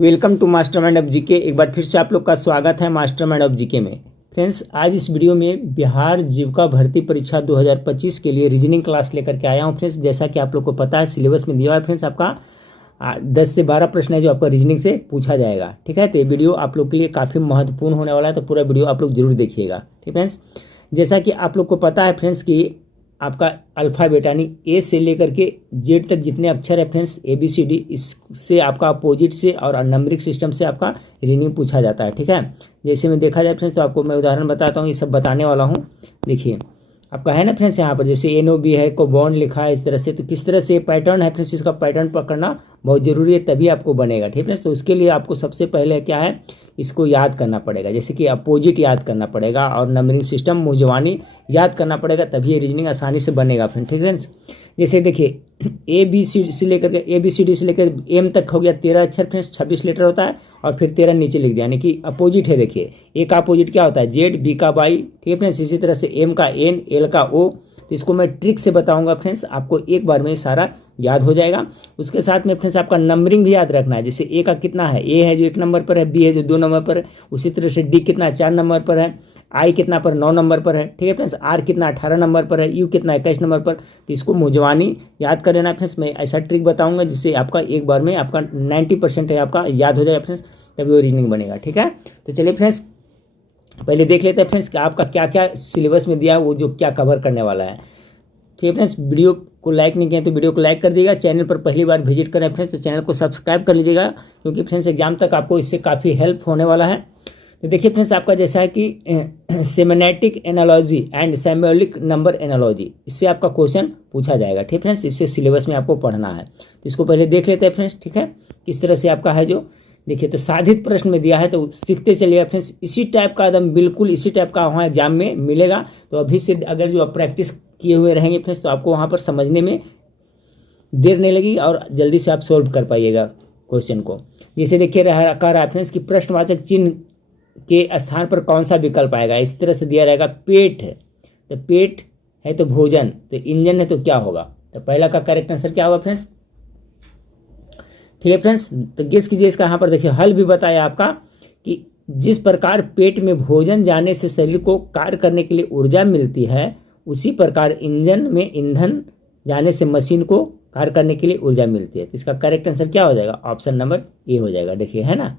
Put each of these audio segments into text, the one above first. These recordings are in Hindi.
Welcome to mastermind of GK. एक बार फिर से आप लोग का स्वागत है मास्टरमाइंड ऑफ जीके में। फ्रेंड्स, आज इस वीडियो में बिहार जीविका भर्ती परीक्षा 2025 के लिए रीजनिंग क्लास लेकर के आया हूं। फ्रेंड्स, जैसा कि आप लोग को पता है सिलेबस में दिया हुआ है फ्रेंड्स, आपका 10 से 12 प्रश्न है जो आपका रीजनिंग से पूछा जाएगा। ठीक है, तो ये वीडियो आप लोग के लिए काफ़ी महत्वपूर्ण होने वाला है, तो पूरा वीडियो आप लोग जरूर देखिएगा। ठीक फ्रेंड्स, जैसा कि आप लोग को पता है फ्रेंड्स कि आपका अल्फ़ाबेट यानी ए से लेकर के जेड तक जितने अक्षर है फ्रेंड्स, ABCD, इससे आपका अपोजिट से और नंबरिंग सिस्टम से आपका रीजनिंग पूछा जाता है। ठीक है, जैसे में देखा जाए फ्रेंड्स, तो आपको मैं उदाहरण बताता हूँ, ये सब बताने वाला हूँ। देखिए आपका है ना फ्रेंड्स, यहाँ पर जैसे NOB है, को बॉन्ड लिखा है इस तरह से, तो किस तरह से पैटर्न है फ्रेंड्स, इसका पैटर्न पकड़ना बहुत जरूरी है, तभी आपको बनेगा। ठीक है, तो उसके लिए आपको सबसे पहले क्या है, इसको याद करना पड़ेगा, जैसे कि अपोजिट याद करना पड़ेगा और नंबरिंग सिस्टम मुजवानी याद करना पड़ेगा, तभी ये रीजनिंग आसानी से बनेगा फ्रेंड। ठीक है, जैसे देखिए ABCD से लेकर M तक हो गया 13 अक्षर फ्रेंड्स, 26 लेटर होता है, और फिर 13 नीचे लिख दिया, यानी कि अपोजिट है। देखिए A का अपोजिट क्या होता है, Z, B का Y। ठीक है फ्रेंड्स, इसी तरह से M का N, L का O। तो इसको मैं ट्रिक से बताऊंगा फ्रेंड्स, आपको एक बार में सारा याद हो जाएगा। उसके साथ में फ्रेंड्स आपका नंबरिंग भी याद रखना है, जैसे A का कितना है, A है जो 1 नंबर पर है, B है जो 2 नंबर पर है, उसी तरह से D कितना 4 नंबर पर है, I कितना पर 9 नंबर पर है। ठीक है फ्रेंड्स, R कितना 18 नंबर पर है, U कितना 21 नंबर पर। तो इसको मुजवानी याद कर लेना फ्रेंड्स। मैं ऐसा ट्रिक बताऊंगा जिससे आपका एक बार में आपका 90% है आपका याद हो जाएगा फ्रेंड्स, तभी वो रीजनिंग बनेगा। ठीक है, तो चलिए फ्रेंड्स पहले देख लेते हैं फ्रेंड्स कि आपका क्या क्या सिलेबस में दिया है, वो जो क्या कवर करने वाला है। ठीक है फ्रेंड्स, वीडियो को लाइक नहीं किया तो वीडियो को लाइक कर दीजिएगा। चैनल पर पहली बार विजिट करें फ्रेंड्स तो चैनल को सब्सक्राइब कर लीजिएगा, क्योंकि फ्रेंड्स एग्जाम तक आपको इससे काफ़ी हेल्प होने वाला है। तो देखिए फ्रेंड्स, आपका जैसा है कि semantic analogy and symbolic number analogy, इससे आपका क्वेश्चन पूछा जाएगा। ठीक फ्रेंड्स, इससे सिलेबस में आपको पढ़ना है, तो इसको पहले देख लेते हैं फ्रेंड्स। ठीक है, किस तरह से आपका है जो देखिए, तो साधित प्रश्न में दिया है, तो सीखते चलिए फ्रेंड्स। इसी टाइप का एकदम बिल्कुल इसी टाइप का वहाँ एग्जाम में मिलेगा, तो अभी से अगर जो आप प्रैक्टिस किए हुए रहेंगे फ्रेंड्स, तो आपको वहाँ पर समझने में देर नहीं लगेगी और जल्दी से आप सोल्व कर पाइएगा क्वेश्चन को। जैसे देखिए कह रहा है फ्रेंड्स कि प्रश्नवाचक चिन्ह के स्थान पर कौन सा विकल्प आएगा, इस तरह से दिया रहेगा। पेट है तो पेट है तो भोजन, तो इंजन है तो क्या होगा, तो पहला का करेक्ट आंसर क्या होगा फ्रेंड्स। ठीक है फ्रेंड्स, तो गेस कीजिए इसका। यहाँ पर देखिए हल भी बताया आपका कि जिस प्रकार पेट में भोजन जाने से शरीर को कार्य करने के लिए ऊर्जा मिलती है, उसी प्रकार इंजन में ईंधन जाने से मशीन को कार्य करने के लिए ऊर्जा मिलती है। तो इसका करेक्ट आंसर क्या हो जाएगा, ऑप्शन नंबर ए हो जाएगा। देखिए है ना,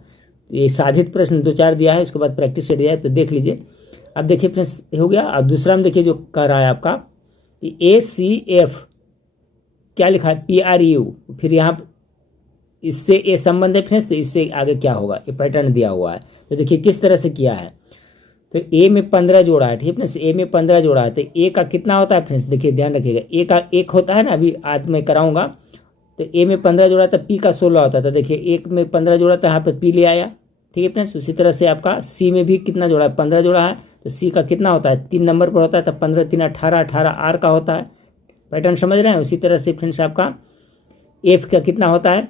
ये साधित प्रश्न 2-4 दिया है, इसके बाद प्रैक्टिस सेट दिया है, तो देख लीजिए। अब देखिए फ्रेंड्स हो गया। अब दूसरा में देखिए जो कर रहा है आपका कि ACF क्या लिखा है, PRU, फिर यहाँ इससे ए संबंध है फ्रेंड्स, तो इससे आगे क्या होगा, ये पैटर्न दिया हुआ है। तो देखिए किस तरह से किया है, तो ए में 15 जोड़ा है। ठीक है फ्रेंड्स, ए में 15 जोड़ा है, तो ए का कितना होता है फ्रेंड्स, देखिए ध्यान रखिएगा, ए का 1 होता है ना, अभी आज मैं कराऊंगा। तो ए में 15 जोड़ा था, पी का 16 होता है, तो देखिए 1 में 15 जोड़ा था, यहाँ पर पी ले आया। ठीक है फ्रेंड्स, उसी तरह से आपका सी में भी कितना जोड़ा है, 15 जोड़ा है, तो सी का कितना होता है, 3 नंबर पर होता है, तो 15 3 18, 18 आर का होता है। पैटर्न समझ रहे हैं। उसी तरह से फ्रेंड्स आपका एफ का कितना होता है,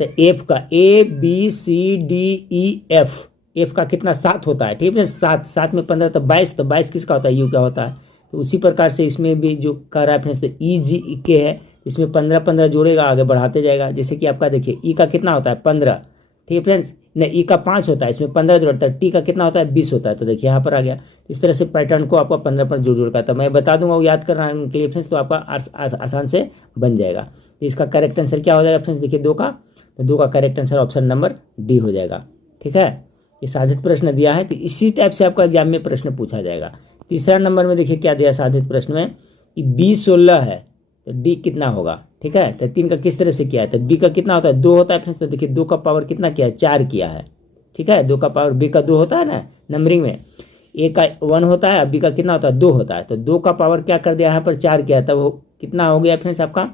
तो एफ का ABCDEF, एफ का कितना 7 होता है। ठीक है, 7 में 15 तो 22, तो 22 किसका होता है, यू का होता है। तो उसी प्रकार से इसमें भी जो कर रहा है फ्रेंड्स, तो EGK है, इसमें 15-15 जोड़ेगा, आगे बढ़ाते जाएगा। जैसे कि आपका देखिए ई का कितना होता है 15, ठीक है फ्रेंड्स, नहीं ई का 5 होता है, इसमें 15 जोड़ता है, टी का कितना होता है 20 होता है, तो देखिए यहाँ पर आ गया। इस तरह से पैटर्न को आपका 15 पर जोड़ का, तो मैं बता दूंगा वो याद करना के लिए फ्रेंड्स, तो आपका आसान से बन जाएगा। तो इसका करेक्ट आंसर क्या हो जाएगा फ्रेंड्स, देखिए 2 का, तो 2 का correct answer option number D हो जाएगा। ठीक है, ये साधित प्रश्न दिया है, तो इसी टाइप से आपका एग्जाम में प्रश्न पूछा जाएगा। तीसरा नंबर में देखिए क्या दिया साधित प्रश्न में कि B16 है, तो डी कितना होगा। ठीक है, तो 3 का किस तरह से किया है, तो बी का कितना होता है 2 होता है फ्रेंड्स, तो देखिए 2 का पावर कितना किया है, 4 किया है। ठीक है, 2 का पावर, बी का 2 होता है ना नंबरिंग में, ए का 1 होता है, बी का कितना होता है 2 होता है, तो 2 का पावर क्या कर दिया यहाँ पर 4 किया, तब वो कितना हो गया फ्रेंड्स आपका,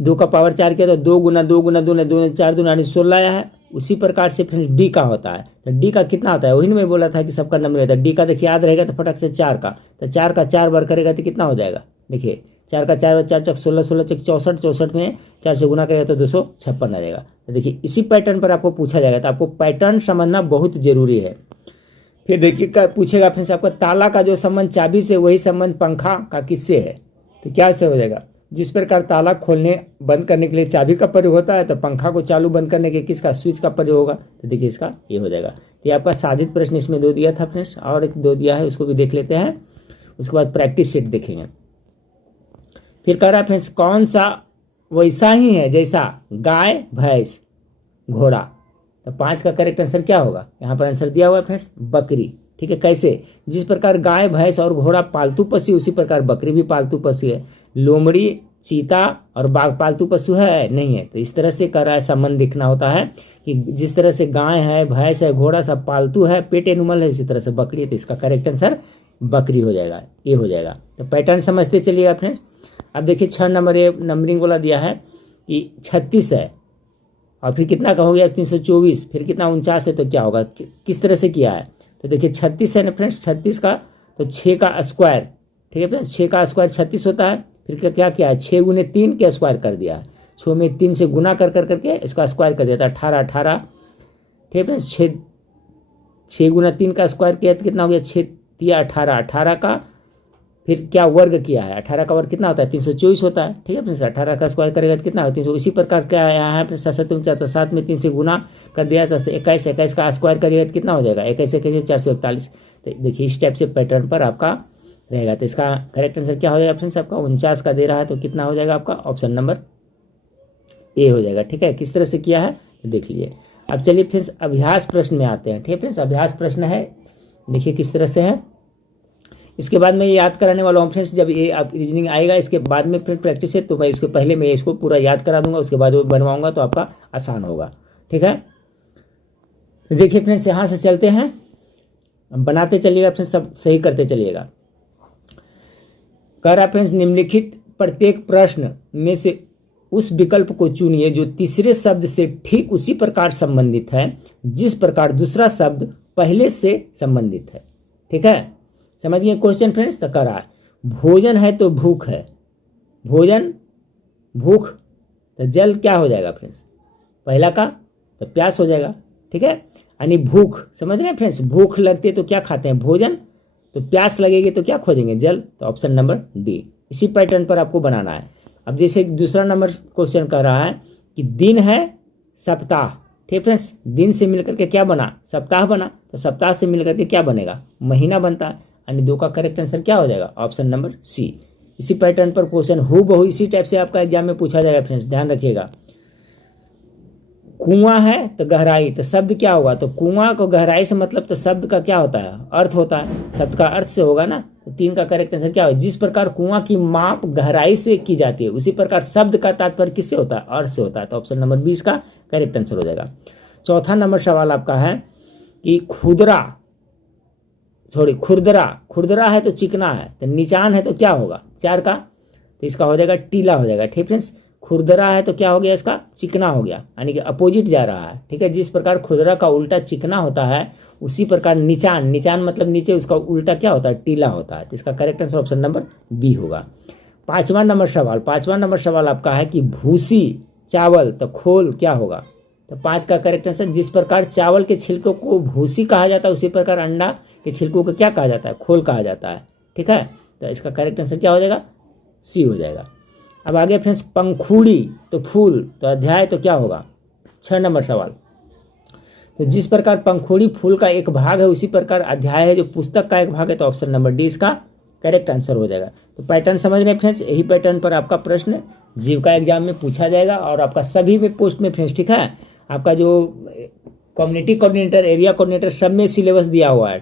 2 का पावर 4 किया, तो 2 गुना 2 गुना 2 2 4 2 यानी 16 आया है। उसी प्रकार से फ्रेंड्स डी का होता है, तो डी का कितना होता है, वही मैं बोला था कि सबका नंबर रहता है। डी का देखिए याद रहेगा तो फटक से 4 का, तो 4 का 4 बार करेगा तो कितना हो जाएगा, देखिए 4 का 4 4 चक 16 16 चक 64, 64 में 4 से गुना करेगा तो 256 आ जाएगा। तो देखिए इसी पैटर्न पर आपको पूछा जाएगा, तो आपको पैटर्न समझना बहुत जरूरी है। फिर देखिए पूछेगा फ्रेंड्स आपका ताला का जो संबंध चाबी से, वही संबंध पंखा का किससे है, तो क्या से हो जाएगा, जिस प्रकार ताला खोलने बंद करने के लिए चाबी का प्रयोग होता है, तो पंखा को चालू बंद करने के किसका, स्विच का प्रयोग होगा। तो देखिए इसका ये हो जाएगा। तो ये आपका साधित प्रश्न इसमें 2 दिया था फ्रेंड्स, और एक 2 दिया है, उसको भी देख लेते हैं। उसके बाद प्रैक्टिस सेट देखेंगे। फिर कह रहा है फ्रेंड्स, कौन सा वैसा ही है जैसा गाय, भैंस, घोड़ा। तो 5 का करेक्ट आंसर क्या होगा, यहाँ पर आंसर दिया हुआ है फ्रेंड्स, बकरी। ठीक है, कैसे, जिस प्रकार गाय, भैंस और घोड़ा पालतू पशु, उसी प्रकार बकरी भी पालतू पशु है। लोमड़ी, चीता और बाघ पालतू पशु है, नहीं है। तो इस तरह से कह रहा है, संबंध दिखना होता है कि जिस तरह से गाय है, भैंस है, घोड़ा सब पालतू है, पेट एनिमल है, उसी तरह से बकरी है। तो इसका करेक्ट आंसर बकरी हो जाएगा, ये हो जाएगा। तो पैटर्न समझते चलिएगा फ्रेंड्स। अब देखिए 6 नंबर ये नंबरिंग वाला दिया है कि 36 है, और फिर कितना का हो गया 324, फिर कितना 49 है, तो क्या होगा, किस तरह से किया है। तो देखिए 36 है ना फ्रेंड्स, 36 का तो 6 का स्क्वायर। ठीक है फ्रेंड्स, 6 का स्क्वायर 36 होता है। फिर क्या किया है, 6 गुने 3 के स्क्वायर कर दिया है। 6 में 3 से गुना कर करके इसका स्क्वायर कर दिया था, 18। ठीक है फ्रेंड्स, 6 गुना 3 का स्क्वायर किया तो कितना हो गया, 6 तिया 18 का फिर क्या वर्ग किया है, 18 का वर्ग कितना होता है, 324 होता है। ठीक है फ्रेंड्स, 18 का स्क्वायर करेगा तो कितना होगा, 300। इसी प्रकार क्या है यहाँ पे 7 7 में 3 से गुना कर दिया था, 21 का स्क्वायर करिएगा तो कितना हो जाएगा, 21 441। तो देखिए इस टाइप से पैटर्न पर आपका रहेगा। तो इसका करेक्ट आंसर क्या हो जाएगा फ्रेंड्स, आपका 49 का दे रहा है, तो कितना हो जाएगा आपका, ऑप्शन नंबर ए हो जाएगा। ठीक है, किस तरह से किया है तो देख लीजिए। अब चलिए फ्रेंड्स अभ्यास प्रश्न में आते हैं। ठीक है फ्रेंड्स, अभ्यास प्रश्न है, देखिए किस तरह से है। इसके बाद मैं ये याद कराने वाला हूँ फ्रेंड्स, जब ये आप रीजनिंग आएगा इसके बाद में फिर प्रैक्टिस है, तो मैं इसको पहले मैं इसको पूरा याद करा दूंगा, उसके बाद वो बनवाऊंगा, तो आपका आसान होगा। ठीक है, तो देखिए फ्रेंड्स यहाँ से चलते हैं, बनाते चलिएगा फ्रेंड्स, सब सही करते चलिएगा। कह रहा फ्रेंड्स, निम्नलिखित प्रत्येक प्रश्न में से उस विकल्प को चुनिए जो तीसरे शब्द से ठीक उसी प्रकार संबंधित है जिस प्रकार दूसरा शब्द पहले से संबंधित है। ठीक है, समझिए क्वेश्चन फ्रेंड्स। तो कह रहा है, भोजन है तो भूख है, भोजन भूख, तो जल क्या हो जाएगा फ्रेंड्स, पहला का तो प्यास हो जाएगा। ठीक है, यानी भूख, समझ रहे हैं फ्रेंड्स, भूख लगती है तो क्या खाते हैं, भोजन, तो प्यास लगेगी तो क्या खोजेंगे, जल। तो ऑप्शन नंबर डी, इसी पैटर्न पर आपको बनाना है। अब जैसे दूसरा नंबर क्वेश्चन कर रहा है कि दिन है सप्ताह। ठीक फ्रेंड्स, दिन से मिलकर के क्या बना, सप्ताह बना, तो सप्ताह से मिलकर के क्या बनेगा, महीना बनता है। यानी 2 का करेक्ट आंसर क्या हो जाएगा, ऑप्शन नंबर सी। इसी पैटर्न पर क्वेश्चन हूबहू इसी टाइप से आपका एग्जाम में पूछा जाएगा फ्रेंड्स, ध्यान रखिएगा। कुआं है तो गहराई, तो शब्द क्या होगा, तो कुआं को गहराई से मतलब, तो शब्द का क्या होता है, अर्थ होता है, शब्द का अर्थ से होगा ना। तो 3 का करेक्ट आंसर क्या होगा, जिस प्रकार कुआं की माप गहराई से की जाती है उसी प्रकार शब्द का तात्पर्य किससे होता है, अर्थ से होता है। तो ऑप्शन नंबर 20 का करेक्ट आंसर हो जाएगा। चौथा नंबर सवाल आपका है कि खुरदरा है तो चिकना है, तो निचान है तो क्या होगा, 4 का, तो इसका हो जाएगा टीला हो जाएगा। ठीक फ्रेंड्स, खुरदरा है तो क्या हो गया, इसका चिकना हो गया, यानी कि अपोजिट जा रहा है। ठीक है, जिस प्रकार खुरदरा का उल्टा चिकना होता है उसी प्रकार निचान मतलब नीचे, उसका उल्टा क्या होता है, टीला होता है। तो इसका correct answer option number B होगा। 5वां नंबर सवाल आपका है कि भूसी चावल तो खोल क्या होगा। तो 5 का करेक्ट आंसर, जिस प्रकार चावल के छिलकों को भूसी कहा जाता है उसी प्रकार अंडा के छिलकों को क्या कहा जाता है, खोल कहा जाता है। ठीक है, तो इसका करेक्ट आंसर क्या हो जाएगा, सी हो जाएगा। अब आगे फ्रेंड्स, पंखुड़ी तो फूल, तो अध्याय तो क्या होगा, 6 नंबर सवाल। तो जिस प्रकार पंखुड़ी फूल का एक भाग है उसी प्रकार अध्याय है जो पुस्तक का एक भाग है। तो ऑप्शन नंबर डी इसका करेक्ट आंसर हो जाएगा। तो पैटर्न समझ रहे हैं फ्रेंड्स, यही पैटर्न पर आपका प्रश्न जीविका एग्जाम में पूछा जाएगा, और आपका सभी में पोस्ट में फ्रेंड्स। ठीक है, आपका जो कम्युनिटी कोऑर्डिनेटर, एरिया कोऑर्डिनेटर, सब में सिलेबस दिया हुआ है।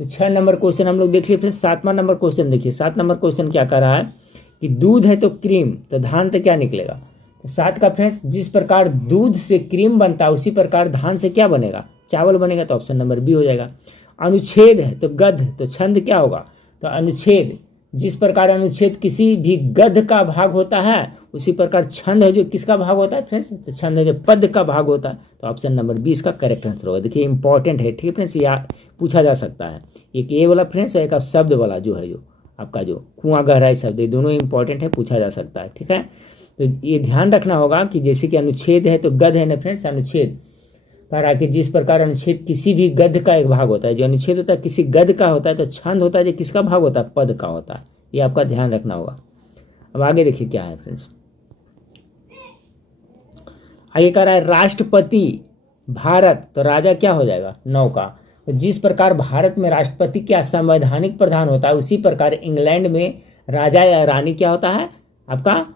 तो 6 नंबर क्वेश्चन हम लोग देख लिए फ्रेंड्स। 7वां नंबर क्वेश्चन देखिए, 7 नंबर क्वेश्चन क्या कर रहा है कि दूध है तो क्रीम, तो धान तो क्या निकलेगा। तो 7 का फ्रेंड्स, जिस प्रकार दूध से क्रीम बनता है उसी प्रकार धान से क्या बनेगा, चावल बनेगा। तो ऑप्शन नंबर बी हो जाएगा। अनुच्छेद है तो गद्य, तो छंद क्या होगा, तो अनुच्छेद, जिस प्रकार अनुच्छेद किसी भी गद्य का भाग होता है उसी प्रकार छंद है जो किसका भाग होता है फ्रेंड्स, तो छंद है जो पद का भाग होता है। तो ऑप्शन नंबर 20 का करेक्ट आंसर होगा। देखिए इंपॉर्टेंट है, ठीक है फ्रेंड्स, ये पूछा जा सकता है। एक ए वाला फ्रेंड्स और एक शब्द वाला जो है, जो आपका जो कुआं गहराई शब्द, ये दोनों इंपॉर्टेंट है, पूछा जा सकता है। ठीक है, तो ये ध्यान रखना होगा कि जैसे कि अनुच्छेद है तो गद्य है ना फ्रेंड्स, अनुच्छेद कह कि जिस प्रकार अनुच्छेद किसी भी गद्य का एक भाग होता है, जो अनुच्छेद होता है किसी गद्य का होता है, तो छंद होता है जो किसका भाग होता है, पद का होता है। ये आपका ध्यान रखना होगा। अब आगे देखिए क्या है फ्रेंड्स, आगे कह रहा है राष्ट्रपति भारत, तो राजा क्या हो जाएगा, नौका। तो जिस प्रकार भारत में राष्ट्रपति क्या संवैधानिक प्रधान होता है, उसी प्रकार इंग्लैंड में राजा या रानी क्या होता है, आपका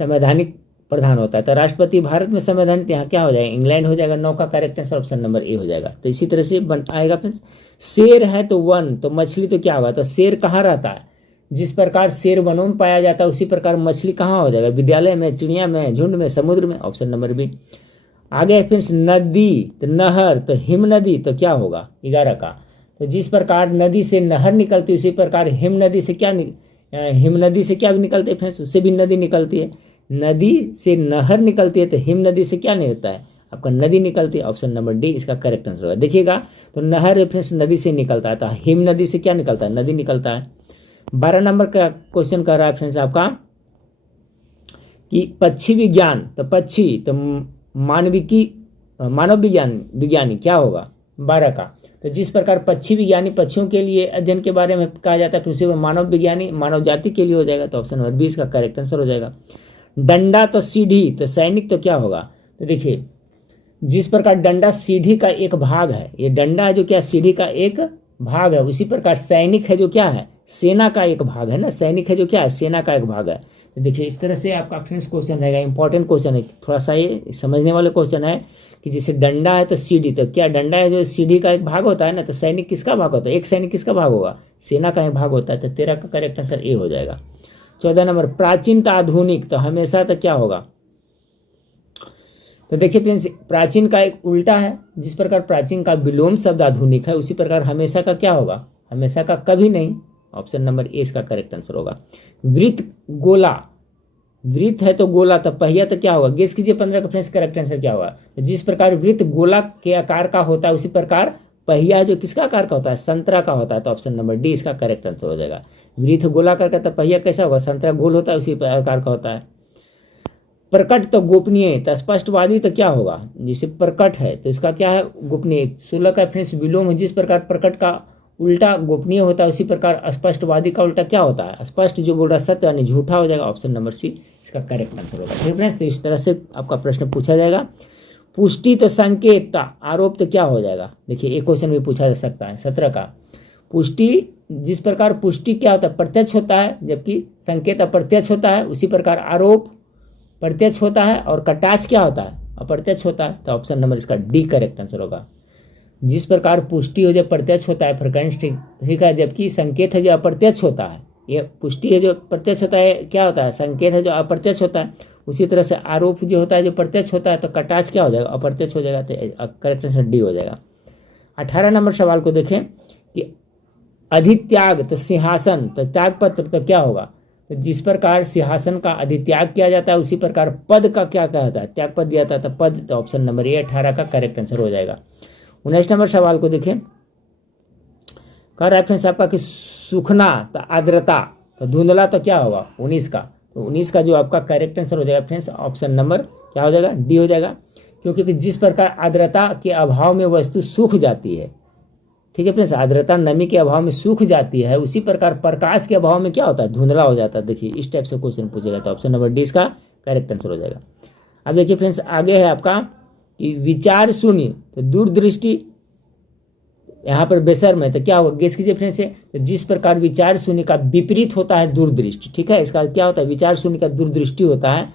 संवैधानिक प्रधान होता है। तो राष्ट्रपति भारत में संवैधानिक, यहाँ क्या हो जाएगा, इंग्लैंड हो जाएगा। नौका correct answer option number A हो जाएगा। तो इसी तरह से बन आएगा फ्रेंड्स। शेर है तो वन, तो मछली तो क्या होगा, तो शेर कहाँ रहता है, जिस प्रकार शेर वनों में पाया जाता है उसी प्रकार मछली कहाँ हो जाएगा, विद्यालय में, चिड़िया में, झुंड में, समुद्र में, ऑप्शन नंबर बी। आगे फ्रेंड्स नदी, तो नहर, तो हिम नदी, तो क्या होगा 11 का। तो जिस प्रकार नदी से नहर निकलती उसी प्रकार हिम नदी से क्या हिम नदी से क्या भी निकलती है फ्रेंड्स, उससे भी नदी निकलती है। नदी से नहर निकलती है तो हिम नदी से क्या नहीं होता है, आपका नदी निकलती है। ऑप्शन नंबर डी इसका करेक्ट आंसर होगा। देखिएगा तो नहर रेफरेंस नदी से निकलता है, तो हिम नदी से क्या निकलता है, नदी निकलता है। 12 नंबर का क्वेश्चन कर रहा है फ्रेंड्स आपका कि पक्षी विज्ञान, तो पक्षी, तो मानव विज्ञानी क्या होगा 12 का। तो जिस प्रकार पक्षी विज्ञानी पक्षियों के लिए अध्ययन के बारे में कहा जाता है, तो उसी में मानव विज्ञानी मानव जाति के लिए हो जाएगा। तो ऑप्शन नंबर 20 का करेक्ट आंसर हो जाएगा। डंडा तो सीढ़ी, तो सैनिक तो क्या होगा, तो देखिए जिस प्रकार डंडा सीढ़ी का एक भाग है, ये डंडा है जो क्या सीढ़ी का एक भाग है, उसी प्रकार सैनिक है जो क्या है, सेना का एक भाग है ना, सैनिक है जो क्या है, सेना का एक भाग है। तो देखिए इस तरह से आपका फ्रेंड्स क्वेश्चन रहेगा, इंपॉर्टेंट क्वेश्चन है, थोड़ा सा ये समझने वाले क्वेश्चन है कि जैसे डंडा है तो सीढ़ी, तो क्या डंडा है जो सीढ़ी का एक भाग होता है ना, तो सैनिक किसका भाग होता है, एक सैनिक किसका भाग होगा, सेना का एक भाग होता है। तो 13 का करेक्ट आंसर ए हो जाएगा। 14 नंबर प्राचीन तो आधुनिक, तो हमेशा तो क्या होगा, तो देखिए फ्रेंड्स प्राचीन का एक उल्टा है, जिस प्रकार प्राचीन का विलोम शब्द आधुनिक है, उसी प्रकार हमेशा का क्या होगा, हमेशा का कभी नहीं। ऑप्शन नंबर ए इसका करेक्ट आंसर होगा। वृत्त गोला, वृत्त है तो गोला, तो पहिया तो क्या होगा, गेस कीजिए 15 का फ्रेंड्स करेक्ट आंसर क्या होगा। तो जिस प्रकार वृत्त गोला के आकार का होता है, उसी प्रकार पहिया जो किसका आकार का होता है, संतरा का होता है। तो ऑप्शन नंबर डी इसका करेक्ट आंसर हो जाएगा। वृत्त गोलाकार का, तो पहिया कैसा होगा, संतरा गोल होता है, उसी आकार का होता है। प्रकट तो गोपनीय, तो स्पष्टवादी तो क्या होगा, जैसे प्रकट है तो इसका क्या है, गोपनीय। 16 का फ्रेंड्स विलोम है, जिस प्रकार प्रकट का उल्टा गोपनीय होता है, उसी प्रकार स्पष्टवादी का उल्टा क्या होता है, स्पष्ट जो बोल रहा है सत्य यानी झूठा हो जाएगा। ऑप्शन नंबर सी इसका करेक्ट आंसर होगा। ठीक फ्रेंड्स, तो इस तरह से आपका प्रश्न पूछा जाएगा। पुष्टि तो संकेत, आरोप तो क्या हो जाएगा, देखिए एक क्वेश्चन भी पूछा जा सकता है 17 का। पुष्टि, जिस प्रकार पुष्टि क्या होता है, प्रत्यक्ष होता है, जबकि संकेत अप्रत्यक्ष होता है, उसी प्रकार आरोप प्रत्यक्ष होता है और कटाक्ष क्या होता है, अप्रत्यक्ष होता है। तो ऑप्शन नंबर इसका डी करेक्ट आंसर होगा। जिस प्रकार पुष्टि हो जो प्रत्यक्ष होता है फ्रिक्वेंस, ठीक है, जबकि संकेत है जो अप्रत्यक्ष होता है, ये पुष्टि है जो प्रत्यक्ष होता है क्या होता है, संकेत है जो अप्रत्यक्ष होता है। उसी तरह से आरोप जो होता है जो प्रत्यक्ष होता है, तो कटाक्ष क्या हो जाएगा, अप्रत्यक्ष हो जाएगा। तो करेक्ट आंसर डी हो जाएगा। 18 नंबर सवाल को देखें कि अधित्याग तो सिंहासन, तो त्यागपत्र तो क्या होगा, तो जिस प्रकार सिंहासन का अधित्याग किया जाता है, उसी प्रकार पद का क्या कहता है, त्याग पद दिया था तो पद। तो ऑप्शन नंबर ए 18 का करेक्ट आंसर हो जाएगा। 19 नंबर सवाल को देखें, कह रहा है फ्रेंड्स आपका कि सूखना तो आर्द्रता, तो धुंधला तो क्या होगा 19 का। तो 19 का जो आपका करेक्ट आंसर हो जाएगा फ्रेंड्स, ऑप्शन नंबर क्या हो जाएगा, डी हो जाएगा। क्योंकि जिस प्रकार आर्द्रता के अभाव में वस्तु सूख जाती है, ठीक है फ्रेंड्स, आर्द्रता नमी के अभाव में सूख जाती है, उसी प्रकार प्रकाश के अभाव में क्या होता है, धुंधला हो जाता है। देखिए इस टाइप से क्वेश्चन पूछेगा। तो ऑप्शन नंबर डी इसका करेक्ट आंसर हो जाएगा। अब देखिए फ्रेंड्स आगे है आपका कि विचार शून्य तो दूरदृष्टि, यहाँ पर बेशर्म है तो क्या होगा, गेस कीजिए फ्रेंड्स। तो जिस प्रकार विचार शून्य का विपरीत होता है दूरदृष्टि, ठीक है, इसका क्या होता है, विचार शून्य का दूरदृष्टि होता है,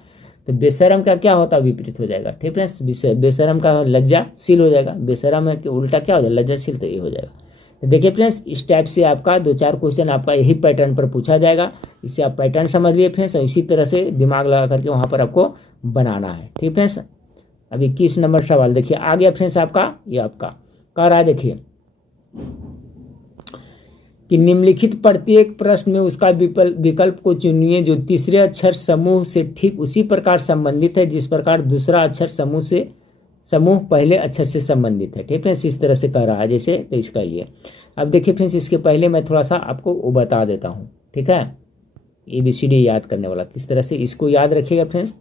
तो बेशर्म का क्या होता है, विपरीत हो जाएगा। ठीक फ्रेंड्स, बेशर्म का लज्जाशील हो जाएगा, बेशर्म है कि उल्टा क्या हो जाएगा, लज्जाशील, तो ये हो जाएगा। तो देखिए फ्रेंड्स इस टाइप से आपका 2-4 क्वेश्चन आपका यही पैटर्न पर पूछा जाएगा। इससे आप पैटर्न समझ लिए फ्रेंड्स, और इसी तरह से दिमाग लगा करके वहाँ पर आपको बनाना है। ठीक फ्रेंड्स, अब 21 नंबर सवाल देखिए आ गया फ्रेंड्स आपका, ये आपका कह रहा है देखिए कि निम्नलिखित प्रत्येक प्रश्न में उसका विकल्प को चुनिए जो तीसरे अक्षर समूह से ठीक उसी प्रकार संबंधित है जिस प्रकार दूसरा अक्षर समूह पहले अक्षर से संबंधित है। ठीक है, इस तरह से कह रहा है जैसे, तो इसका लिए अब देखिए फ्रेंड्स, इसके पहले मैं थोड़ा सा आपको वो बता देता हूँ। ठीक है, ABCD याद करने वाला किस तरह से, इसको याद रखिएगा फ्रेंड्स,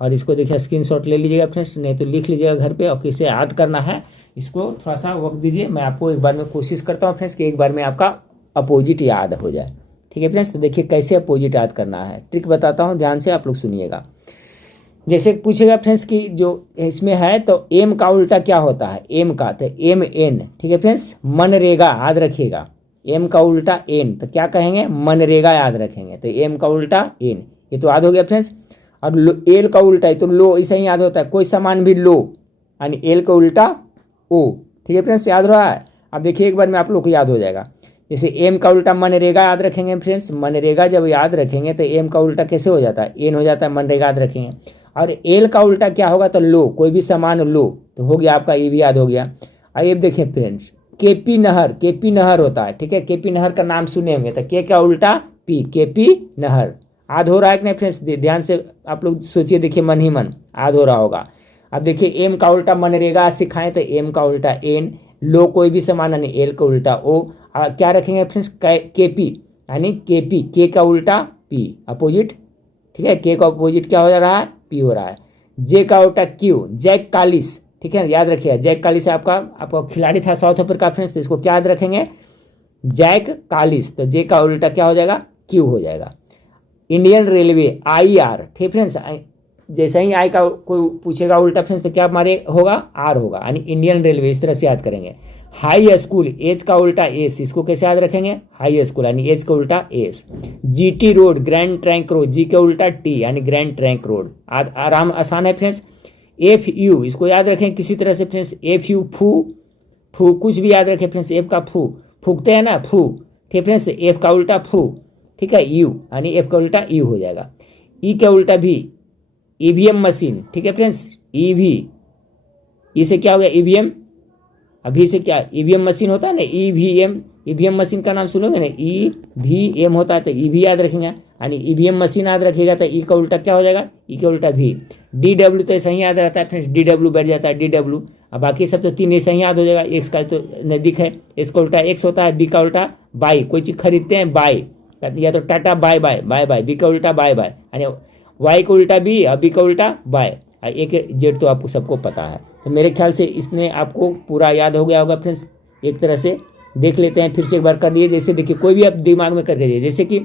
और इसको देखिए स्क्रीनशॉट ले लीजिएगा फ्रेंड्स, नहीं तो लिख लीजिएगा घर पे, और किसे याद करना है इसको थोड़ा सा वक्त दीजिए। मैं आपको एक बार में कोशिश करता हूँ फ्रेंड्स कि एक बार में आपका अपोजिट याद हो जाए। ठीक है फ्रेंड्स। तो देखिए कैसे अपोजिट याद करना है, ट्रिक बताता हूँ, ध्यान से आप लोग सुनिएगा। जैसे पूछेगा फ्रेंड्स कि जो इसमें है तो एम का उल्टा क्या होता है, एम का तो एम एन, ठीक है फ्रेंड्स। मनरेगा याद रखिएगा, एम का उल्टा एन तो क्या कहेंगे, मनरेगा याद रखेंगे। तो एम का उल्टा एन, ये तो याद हो गया फ्रेंड्स। और एल का उल्टा है तो लो, ऐसा ही याद होता है, कोई सामान भी लो, यानी एल का उल्टा ओ, ठीक है फ्रेंड्स, याद रहा है। अब देखिए एक बार में आप लोग को याद हो जाएगा। जैसे एम का उल्टा मनरेगा याद रखेंगे फ्रेंड्स, मनरेगा जब याद रखेंगे तो एम का उल्टा कैसे हो जाता है, एन हो जाता है, मनरेगा याद रखेंगे। और एल का उल्टा क्या होगा, तो लो, कोई भी सामान लो, तो हो गया आपका, ये भी याद हो गया। आइए देखिए फ्रेंड्स, केपी नहर, केपी नहर होता है, ठीक है, केपी नहर का नाम सुने होंगे, तो के का उल्टा पी, केपी नहर। याद हो रहा है कि नहीं फ्रेंड्स, ध्यान से आप लोग सोचिए, देखिए मन ही मन याद हो रहा होगा। अब देखिए एम का उल्टा मनरेगा सिखाएं तो एम का उल्टा एन, लो कोई भी सामान यानी एल का उल्टा ओ, क्या रखेंगे फ्रेंड्स, केपी यानी केपी, के का उल्टा पी, अपोजिट, ठीक है, के का अपोजिट क्या हो रहा है, पी हो रहा है। जे का उल्टा क्यू, जैक कालिस, ठीक है, याद रखिएगा, जैक कालिस आपका खिलाड़ी था साउथ अफ्रीका फ्रेंड्स, तो इसको क्या याद रखेंगे, जैक कालिस, तो जे का उल्टा क्या हो जाएगा, क्यू हो जाएगा। इंडियन रेलवे आई आर, ठीक फ्रेंड्स, जैसे ही आई का कोई पूछेगा उल्टा फ्रेंड्स तो क्या हमारे होगा, आर होगा, यानी इंडियन रेलवे, इस तरह से याद करेंगे। हाई स्कूल, एच का उल्टा एस, इसको कैसे याद रखेंगे, हाई स्कूल यानी एच का उल्टा S. GT road, grand trunk road, G का उल्टा टी यानी ग्रैंड ट्रैंक रोड, आराम आसान है फ्रेंड्स। एफ यू, इसको याद रखें किसी तरह से फ्रेंड्स, एफ यू फू, फू कुछ भी याद रखें फ्रेंड्स, एफ का फू, फूकते हैं ना फू, ठीक फ्रेंड्स, एफ का उल्टा फू, ठीक है, यू यानी एफ का उल्टा यू हो जाएगा। ई का उल्टा भी, ईवीएम मशीन, ठीक है फ्रेंड्स, ईवी, ई से क्या हो गया, ईवीएम, अभी से क्या ईवीएम मशीन होता है ना, ईवीएम, ईवीएम मशीन का नाम सुनोगे ना, ईवीएम होता है तो ईवी याद रखेंगे, यानी ईवीएम मशीन याद रखिएगा तो ई का उल्टा क्या हो जाएगा, ई का उल्टा भी। डीडब्ल्यू तो ऐसा ही याद रहता है फ्रेंड्स, डीडब्ल्यू बैठ जाता है डीडब्ल्यू, अब बाकी सब तो तीन ऐसा ही याद हो जाएगा। एक्स का तो नजदीक है, एक्स का उल्टा एक्स होता है, बी का उल्टा बाई, कोई चीज़ खरीदते हैं बाई, या तो tata bye bye, bye bye, B का उल्टा बाय बाय, यानी वाई का उल्टा बी, बी का उल्टा बाय, एक जेड तो आपको सबको पता है। तो मेरे ख्याल से इसमें आपको पूरा याद हो गया होगा फ्रेंड्स, एक तरह से देख लेते हैं, फिर से एक बार कर लिए। जैसे देखिए कोई भी आप दिमाग में कर लीजिए, जैसे कि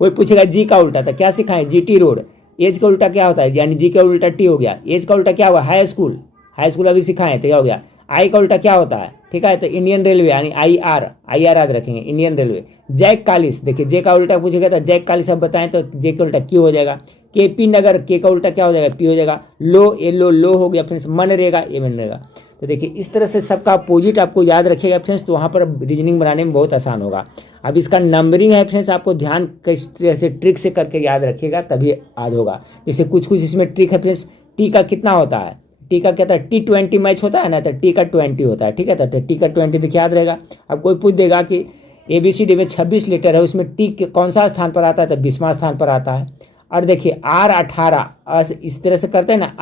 कोई पूछेगा जी का उल्टा तो क्या सिखाएं, जीटी रोड, एज का उल्टा क्या होता है, यानी जी का उल्टा टी हो गया, एज का उल्टा क्या हुआ, हाई स्कूल, हाई स्कूल अभी सिखाएं तो क्या हो गया। आई का उल्टा क्या होता है, ठीक है, तो इंडियन रेलवे यानी आई आर, आई आर याद रखेंगे, इंडियन रेलवे। जैक कालिस, देखिए जे का उल्टा पूछेगा तो जैक कालिस आप बताएं तो जे का उल्टा क्यू हो जाएगा। केपी नगर, के का उल्टा क्या हो जाएगा, पी हो जाएगा। लो, येलो लो हो गया फ्रेंड्स, मनरेगा ये मनरेगा। तो देखिए इस तरह से सबका अपोजिट आपको याद रखिएगा फ्रेंड्स, तो वहाँ पर रीजनिंग बनाने में बहुत आसान होगा। अब इसका नंबरिंग है फ्रेंड्स, आपको ध्यान किस तरह से ट्रिक से करके याद रखिएगा तभी याद होगा। जैसे कुछ कुछ इसमें ट्रिक है फ्रेंड्स, टी का कितना होता है, टी का क्या था, T20 मैच होता है ना, तो टी का 20 होता है, ठीक है, तो टी का 20 देखिए याद रहेगा। अब कोई पूछ देगा कि ABCD में 26 लेटर है, उसमें टी कौन सा स्थान पर आता है, तो 20वां स्थान पर आता है। और देखिए R18, इस तरह से करते हैं ना,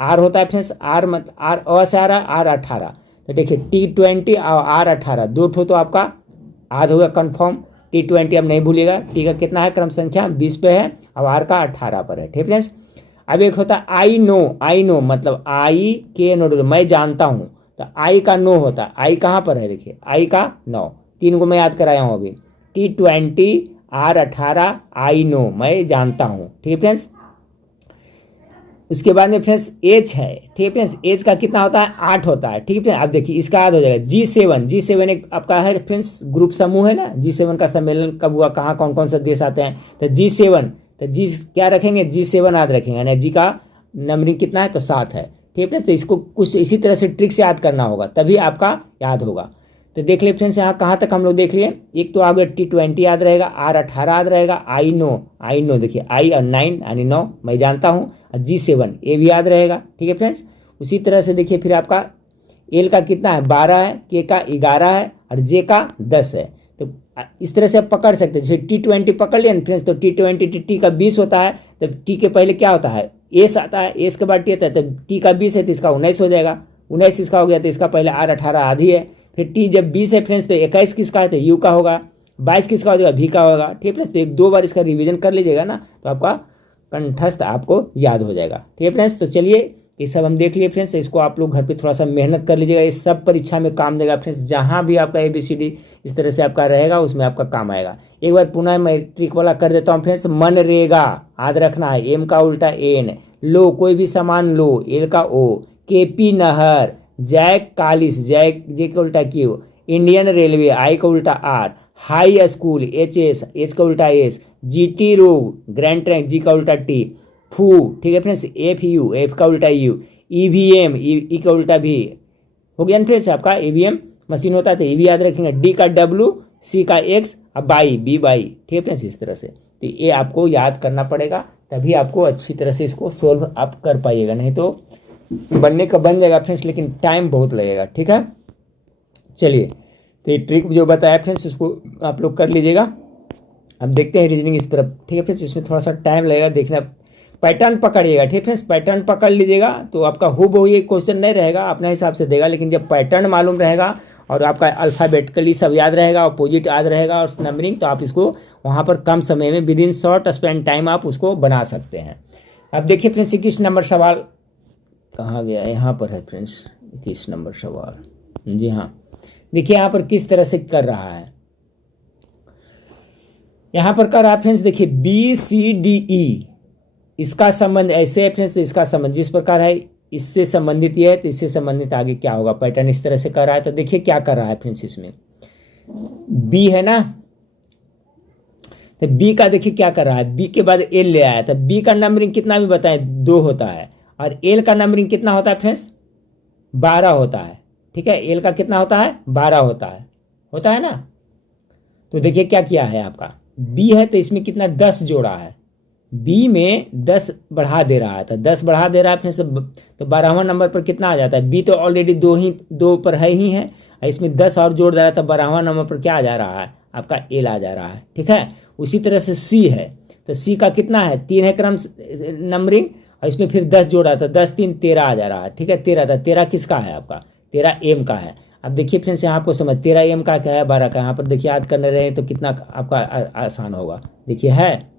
आर होता है फ्रेंड्स, आर मतलब आर अ से आ रहा, R18, तो देखिए T20 और R18 दो ठो तो आपका याद होगा कन्फर्म। T20 अब नहीं भूलिएगा, टी का कितना है, क्रम संख्या 20 पे है, अब आर का 18 पर है, ठीक फ्रेंड्स। अब एक होता है आई नो मतलब आई के नो, मैं जानता हूँ, तो आई का नो होता है, आई कहाँ पर है, देखिए आई का 9, तीन को मैं याद कराया हूँ अभी, T20 R18 आई नो मैं जानता हूँ, ठीक है फ्रेंड्स। उसके बाद में फ्रेंड्स एच है, ठीक है फ्रेंड्स, एच का कितना होता है, 8 होता है, ठीक है फ्रेंड्स। अब देखिए इसका याद हो जाएगा G7 एक आपका है फ्रेंड्स, ग्रुप समूह है ना, G7 का सम्मेलन कब हुआ, कहाँ कौन कौन से देश आते हैं, तो G7, तो जी क्या रखेंगे, G7 याद रखेंगे, यानी जी का नंबरिंग कितना है, तो 7 है, ठीक है। तो इसको कुछ इसी तरह से ट्रिक से याद करना होगा तभी आपका याद होगा। तो देख ले फ्रेंड्स, यहाँ कहाँ तक हम लोग देख लिए, एक तो आ गया T20 याद रहेगा, R18 याद रहेगा, आई नो देखिए आई और 9 यानी 9 मैं जानता हूँ, और G7 ये भी याद रहेगा, ठीक है फ्रेंड्स। उसी तरह से देखिए फिर आपका एल का कितना है, 12 है, के का 11 है, और जे का 10 है। तो इस तरह से आप पकड़ सकते हैं, जैसे T20 पकड़ लिया फ्रेंड्स, तो T20 टी का 20 होता है, तो टी के पहले क्या होता है, एस आता है, एस के बाद टी आता है, तो टी का 20 है तो इसका 19 हो जाएगा, 19 इसका हो गया, तो इसका पहले R18 आधी है, फिर टी जब 20 है फ्रेंड्स तो 21 किसका है, तो यू का होगा, 22 किसका हो जाएगा, भी का होगा, ठीक है फ्रेंड्स। तो एक दो बार इसका रिवीजन कर लीजिएगा ना, तो आपका कंठस्थ आपको याद हो जाएगा, ठीक है फ्रेंड्स। तो चलिए ये सब हम देख लिए फ्रेंड्स। इसको आप लोग घर पे थोड़ा सा मेहनत कर लीजिएगा, ये सब परीक्षा में काम देगा फ्रेंड्स। जहाँ भी आपका ABCD इस तरह से आपका रहेगा उसमें आपका काम आएगा। एक बार पुनः मैं ट्रिक वाला कर देता हूँ फ्रेंड्स। मनरेगा याद रखना है, M का उल्टा N, लो कोई भी सामान लो, L का O, KP नहर, जैक कालिस, जैक J का उल्टा Q, इंडियन रेलवे, I का उल्टा R, high school HS, H का उल्टा S, GT रोग, ग्रैंड ट्रैंक, G का उल्टा T, फू, ठीक है फ्रेंड्स, FU, F का उल्टा U, EVM, E का उल्टा V हो गया ना फ्रेंड्स। आपका EVM मशीन होता है तो EV याद रखेंगे, D का W, C का X, अब बाई, B बाई, ठीक है फ्रेंड्स। इस तरह से तो ये आपको याद करना पड़ेगा, तभी आपको अच्छी तरह से इसको सोल्व आप कर पाइएगा, नहीं तो बनने का बन जाएगा फ्रेंड्स, लेकिन टाइम बहुत लगेगा, ठीक है। चलिए तो ये ट्रिक जो बताया फ्रेंड्स उसको आप लोग कर लीजिएगा। अब देखते हैं रीजनिंग इस तरफ, ठीक है फ्रेंड्स। इसमें थोड़ा सा टाइम लगेगा, देखना पैटर्न पकड़िएगा, ठीक है फ्रेंड्स। पैटर्न पकड़ लीजिएगा तो आपका हूबहू ये क्वेश्चन नहीं रहेगा, अपने हिसाब से देगा, लेकिन जब पैटर्न मालूम रहेगा और आपका अल्फ़ाबेटिकली सब याद रहेगा, अपोजिट याद रहेगा और नंबरिंग, तो आप इसको वहाँ पर कम समय में with in short spend time आप उसको बना सकते हैं। अब देखिए फ्रेंड्स 21 नंबर सवाल कहाँ गया, यहाँ पर है फ्रेंड्स 21 नंबर सवाल। जी हाँ, देखिए यहाँ पर किस तरह से कर रहा है, यहाँ पर कर रहा है फ्रेंड्स। देखिए BCDE इसका संबंध ऐसे है फ्रेंड्स, तो इसका संबंध जिस प्रकार है इससे संबंधित ये है, तो इससे संबंधित आगे क्या होगा, पैटर्न इस तरह से कर रहा है। तो देखिए क्या कर रहा है फ्रेंड्स, इसमें B है ना, तो B का देखिए क्या कर रहा है, B के बाद L ले आया, तो B का नंबरिंग कितना भी बताएं 2 होता है, और L का नंबरिंग कितना होता है फ्रेंड्स 12 होता है, ठीक है। L का कितना होता है 12 होता है ना। तो देखिए क्या किया है, आपका B है तो इसमें कितना 10 जोड़ा है, B में 10 बढ़ा दे रहा है, तो 10 बढ़ा दे रहा है फिर से, तो 12वां नंबर पर कितना आ जाता है, B तो ऑलरेडी 2 पर है ही है, इसमें 10 और जोड़ दे रहा है, तो 12वां नंबर पर क्या आ जा रहा है आपका L आ जा रहा है, ठीक है। उसी तरह से C है, तो C का कितना है 3 है क्रम नंबरिंग, और इसमें फिर 10 जोड़ा था, 10 3 13 आ जा रहा है, ठीक है। 13 था, 13 किसका है आपका 13 M का है। अब देखिए फ्रेंड्स यहाँ आपको समझ 13 M का क्या है 12 का, यहाँ पर देखिए याद करने रहे तो कितना आपका आसान होगा। देखिए है,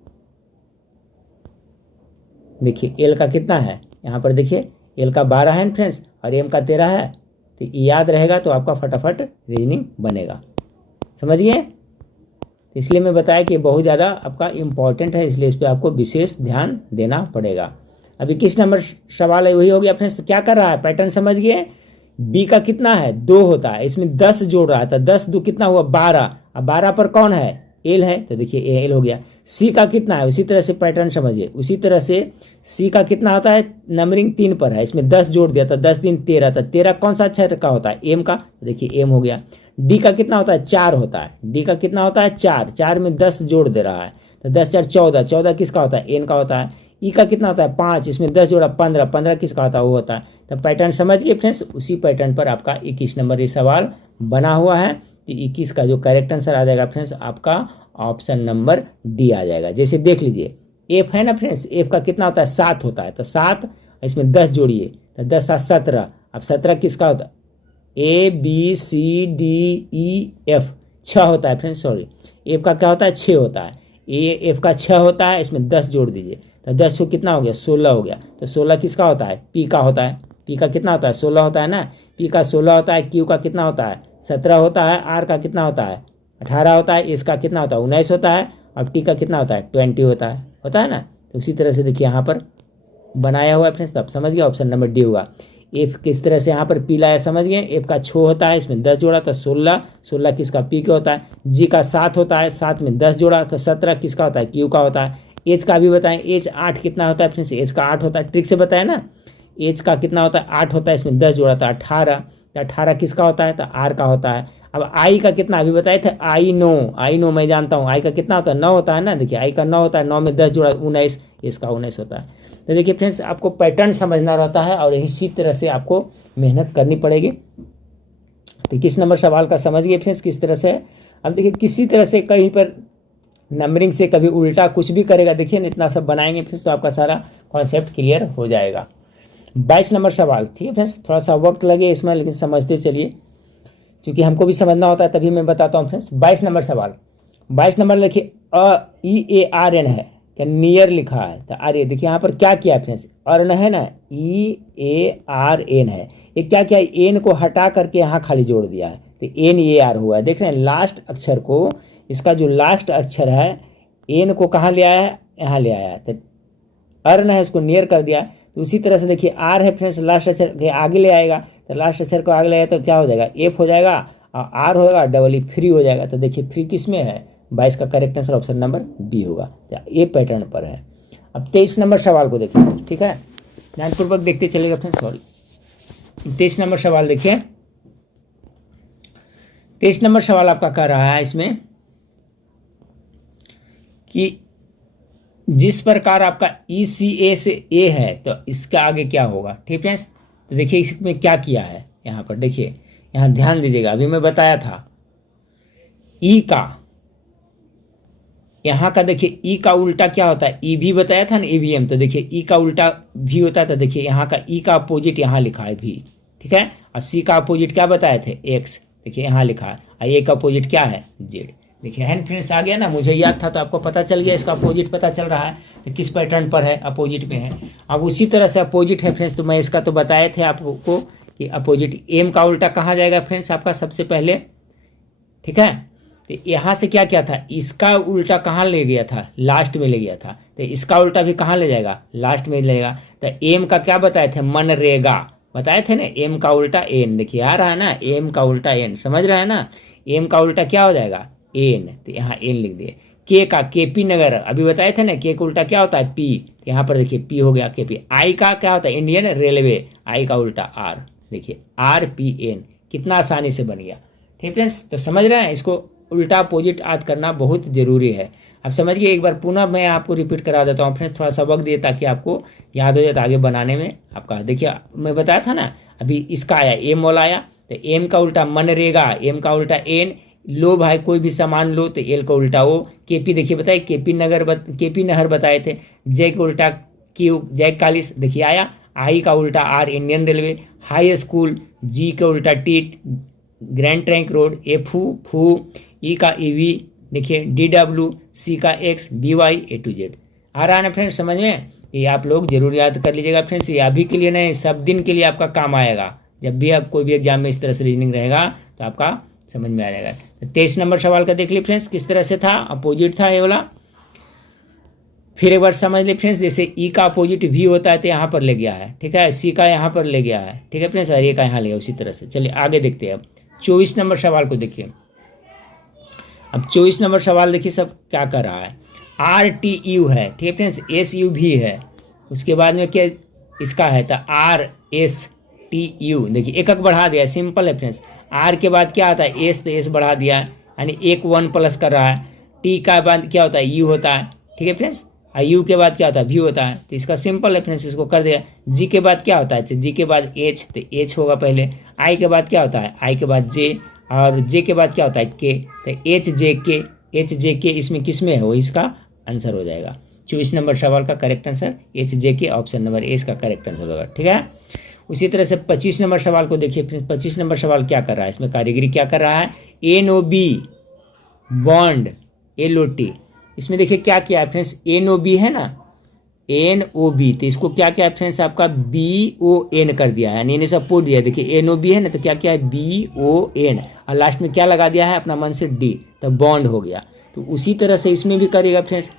देखिए L का कितना है, यहाँ पर देखिए L का 12 है फ्रेंड्स और M का 13 है, तो याद रहेगा तो आपका फटाफट रीजनिंग बनेगा, समझ गए। तो इसलिए मैं बताया कि बहुत ज़्यादा आपका इम्पॉर्टेंट है, इसलिए इस पर आपको विशेष ध्यान देना पड़ेगा। अभी किस नंबर सवाल है वही हो गया फ्रेंड्स। तो क्या कर रहा है, पैटर्न समझ गए। B का कितना है 2 होता है, इसमें 10 जोड़ रहा था, 10 2 कितना हुआ 12, अब 12 पर कौन है L है, तो देखिए L हो गया। C का कितना है, उसी तरह से पैटर्न समझिए, उसी तरह से C का कितना होता है नंबरिंग 3 पर है, इसमें 10 जोड़ दिया था, 10 3 13 था, 13 कौन सा अक्षर का होता है M का, तो देखिए M हो गया। D का कितना होता है 4 होता है, D का कितना होता है 4, 4 में 10 जोड़ दे रहा है, तो 10 4 14, 14 किसका होता है N का होता है। E का कितना होता है 5, इसमें 10 जोड़ा 15, 15 किसका होता है वो होता है। तो पैटर्न समझ गए फ्रेंड्स, उसी पैटर्न पर आपका 21 नंबर ये सवाल बना हुआ है। तो 21 का जो करेक्ट आंसर आ जाएगा फ्रेंड्स आपका ऑप्शन नंबर D आ जाएगा। जैसे देख लीजिए F है ना फ्रेंड्स, F का कितना होता है 7 होता है, तो 7 इसमें 10 जोड़िए, तो 10 7 17, अब 17 किसका होता है ABCDEF 6 होता है फ्रेंड्स, सॉरी F का क्या होता है 6 होता है, F का 6 होता है, इसमें 10 जोड़ दीजिए, तो 10 को कितना हो गया 16 हो गया, तो 16 किसका होता है P का होता है, P का कितना होता है 16 होता है ना, P का 16 होता है, Q का कितना होता है 17 होता है, R का कितना होता है 18 होता है, S का कितना होता है 19 होता है, और T का कितना होता है 20 होता है ना। तो उसी तरह से देखिए यहाँ पर बनाया हुआ है फ्रेंड्स, तो आप समझ गए ऑप्शन नंबर D होगा। F किस तरह से यहाँ पर P लाया समझ गए, F का 6 होता है, इसमें 10 जोड़ा तो 16, 16 किसका P का होता है। G का 7 होता है, 7 में 10 जोड़ा तो 17 किसका होता है Q का होता है। H का भी बताएं, H 8 कितना होता है फ्रेंड्स, H का 8 होता है, ट्रिक से बताया ना, H का कितना होता है 8 होता है, इसमें 10 जोड़ा था 18, तो 18 किसका होता है तो R का होता है। अब I का कितना अभी बताए थे I नो मैं जानता हूँ, I का कितना होता है 9 होता है ना, देखिए I का 9 होता है, 9 में 10 जोड़ा 19, इसका 19 होता है। तो देखिए फ्रेंड्स आपको पैटर्न समझना रहता है और इसी तरह से आपको मेहनत करनी पड़ेगी। तो किस नंबर सवाल का समझ गए फ्रेंड्स किस तरह से। अब देखिए किसी तरह से कहीं पर नंबरिंग से कभी उल्टा कुछ भी करेगा, देखिए इतना सब बनाएंगे फ्रेंड्स तो आपका सारा कॉन्सेप्ट क्लियर हो जाएगा। 22 नंबर सवाल, ठीक है फ्रेंड्स, थोड़ा सा वक्त लगे इसमें लेकिन समझते चलिए, क्योंकि हमको भी समझना होता है तभी मैं बताता हूँ फ्रेंड्स। 22 नंबर सवाल, 22 नंबर देखिए EARN है, क्या नियर लिखा है, तो अरे देखिए यहाँ पर क्या किया फ्रेंड्स, अर्न है ना, EARN है, ये क्या किया, एन को हटा करके यहाँ खाली जोड़ दिया है, तो NAR हुआ है। देख रहे हैं लास्ट अक्षर को, इसका जो लास्ट अक्षर है एन को कहाँ ले आया है, यहाँ ले आया है, तो अर्न है उसको नियर कर दिया। तो उसी तरह से देखिए आर है फ्रेंड्स, लास्ट अक्षर के आगे ले आएगा, तो लास्ट अक्षर को आगे ले आएगा तो क्या हो जाएगा, एफ हो जाएगा, और आर होगा डबल ई फ्री हो जाएगा। तो देखिए फ्री किस में है, 22 का correct answer option number B होगा। तो ये पैटर्न पर है। अब 23 नंबर सवाल को देखिए, ठीक है, ध्यानपूर्वक देखते चलेगा फ्रेंड्स। सॉरी, 23 नंबर सवाल देखिए। 23 नंबर सवाल आपका कह रहा है इसमें कि जिस प्रकार आपका ECA से A है तो इसका आगे क्या होगा, ठीक है। तो देखिए इसमें क्या किया है, यहाँ पर देखिए, यहाँ ध्यान दीजिएगा, अभी मैं बताया था E का, यहाँ का देखिए E का उल्टा क्या होता है, E भी बताया था ना, EVM। तो देखिए E का उल्टा V होता है, तो देखिए यहाँ का E का अपोजिट यहाँ लिखा है V, ठीक है, और C का अपोजिट क्या बताए थे, X, देखिए यहाँ लिखा है, और A का अपोजिट क्या है, Z। देखिए हैंड फ्रेंड्स आ गया ना, मुझे याद था तो आपको पता चल गया, इसका अपोजिट पता चल रहा है, तो किस पैटर्न पर है, अपोजिट में है। अब उसी तरह से अपोजिट है फ्रेंड्स, तो मैं इसका तो बताए थे आपको कि अपोजिट एम का उल्टा कहाँ जाएगा फ्रेंड्स आपका सबसे पहले, ठीक है। तो यहाँ से क्या किया था, इसका उल्टा कहाँ ले गया था, लास्ट में ले गया था, तो इसका उल्टा भी कहाँ ले जाएगा, लास्ट में लेगा। तो एम का क्या बताए थे, मनरेगा बताए थे ना, एम का उल्टा एन, देखिए आ रहा है ना, एम का उल्टा एन, समझ रहा है ना, एम का उल्टा क्या हो जाएगा, एन, तो यहाँ एन लिख दिए। के का KP नगर, अभी बताए थे ना, के का उल्टा क्या होता है, पी, तो यहाँ पर देखिए पी हो गया KP। आई का क्या होता है, इंडियन रेलवे, आई का उल्टा आर, देखिए RPN, कितना आसानी से बन गया, ठीक फ्रेंड्स। तो समझ रहे हैं, इसको उल्टा अपोजिट याद करना बहुत जरूरी है। अब समझिए, एक बार पुनः मैं आपको रिपीट करा देता हूँ फ्रेंड्स, थोड़ा सबक दिए ताकि आपको याद हो जाए, तो आगे बनाने में आपका, देखिए मैं बताया था ना, अभी इसका आया एम वाला आया, तो एम का उल्टा मनरेगा, एम का उल्टा एन, लो भाई कोई भी सामान लो तो एल का उल्टा ओ, KP देखिए बताए, KP नहर बताए थे, जे का उल्टा क्यू, जैक कालिस, देखिए आया, आई का उल्टा R, Indian railway, high school, G का उल्टा टीट, ग्रैंड ट्रैंक रोड, फू, ई का EV, देखिए DW, सी का X, BY, A to Z। आ रहा है ना फ्रेंड्स समझ में, ये आप लोग जरूर याद कर लीजिएगा फ्रेंड्स, ये अभी के लिए नहीं, सब दिन के लिए आपका काम आएगा। जब भी आप कोई भी एग्जाम में इस तरह से रीजनिंग रहेगा तो आपका समझ में आ जाएगा। तो 23 नंबर सवाल का देख ली फ्रेंड्स, किस तरह से था, अपोजिट था ये वाला। फिर एक बार समझ ले फ्रेंड्स, जैसे E का अपोजिट V होता है तो यहाँ पर ले गया है, ठीक है, C का यहाँ पर ले गया है, ठीक है फ्रेंड्स, और A का यहाँ ले गया, उसी तरह से। चलिए आगे देखते हैं। अब 24 नंबर सवाल को देखिए। अब 24 नंबर सवाल देखिए सब क्या कर रहा है, RTU है, ठीक है फ्रेंड्स, SUV है, उसके बाद में क्या इसका है, तो RSTU, देखिए एक बढ़ा दिया, सिंपल है फ्रेंड्स। आर के बाद क्या आता है, एस, तो एस बढ़ा दिया, यानी एक 1 प्लस कर रहा है। टी का बाद क्या होता है, यू होता है, ठीक है फ्रेंड्स, और यू के बाद क्या होता है, भी होता है, तो इसका सिंपल है फ्रेंड्स, इसको कर दिया। जी के बाद क्या होता है, तो जी के बाद एच, तो एच होगा पहले। आई के बाद क्या होता है, आई के बाद जे, और जे के बाद क्या होता है के, तो एच जे के इसमें किस में है, वो इसका आंसर हो जाएगा। 24 नंबर सवाल का correct answer HJK, option number A इसका करेक्ट आंसर होगा, ठीक है। उसी तरह से 25 नंबर सवाल को देखिए फ्रेंड्स। 25 नंबर सवाल क्या कर रहा है, इसमें कारीगरी क्या कर रहा है, NOB बॉन्ड LOT, इसमें देखिए क्या किया है फ्रेंड्स, NOB है ना, NOB, तो इसको क्या किया है फ्रेंड्स, आपका BON कर दिया है, यानी इन्हें सब पोट दिया है। देखिए NOB है ना, तो क्या किया है BON, और लास्ट में क्या लगा दिया है अपना मन से D, तो बॉन्ड हो गया। तो उसी तरह से इसमें भी करिएगा फ्रेंड्स,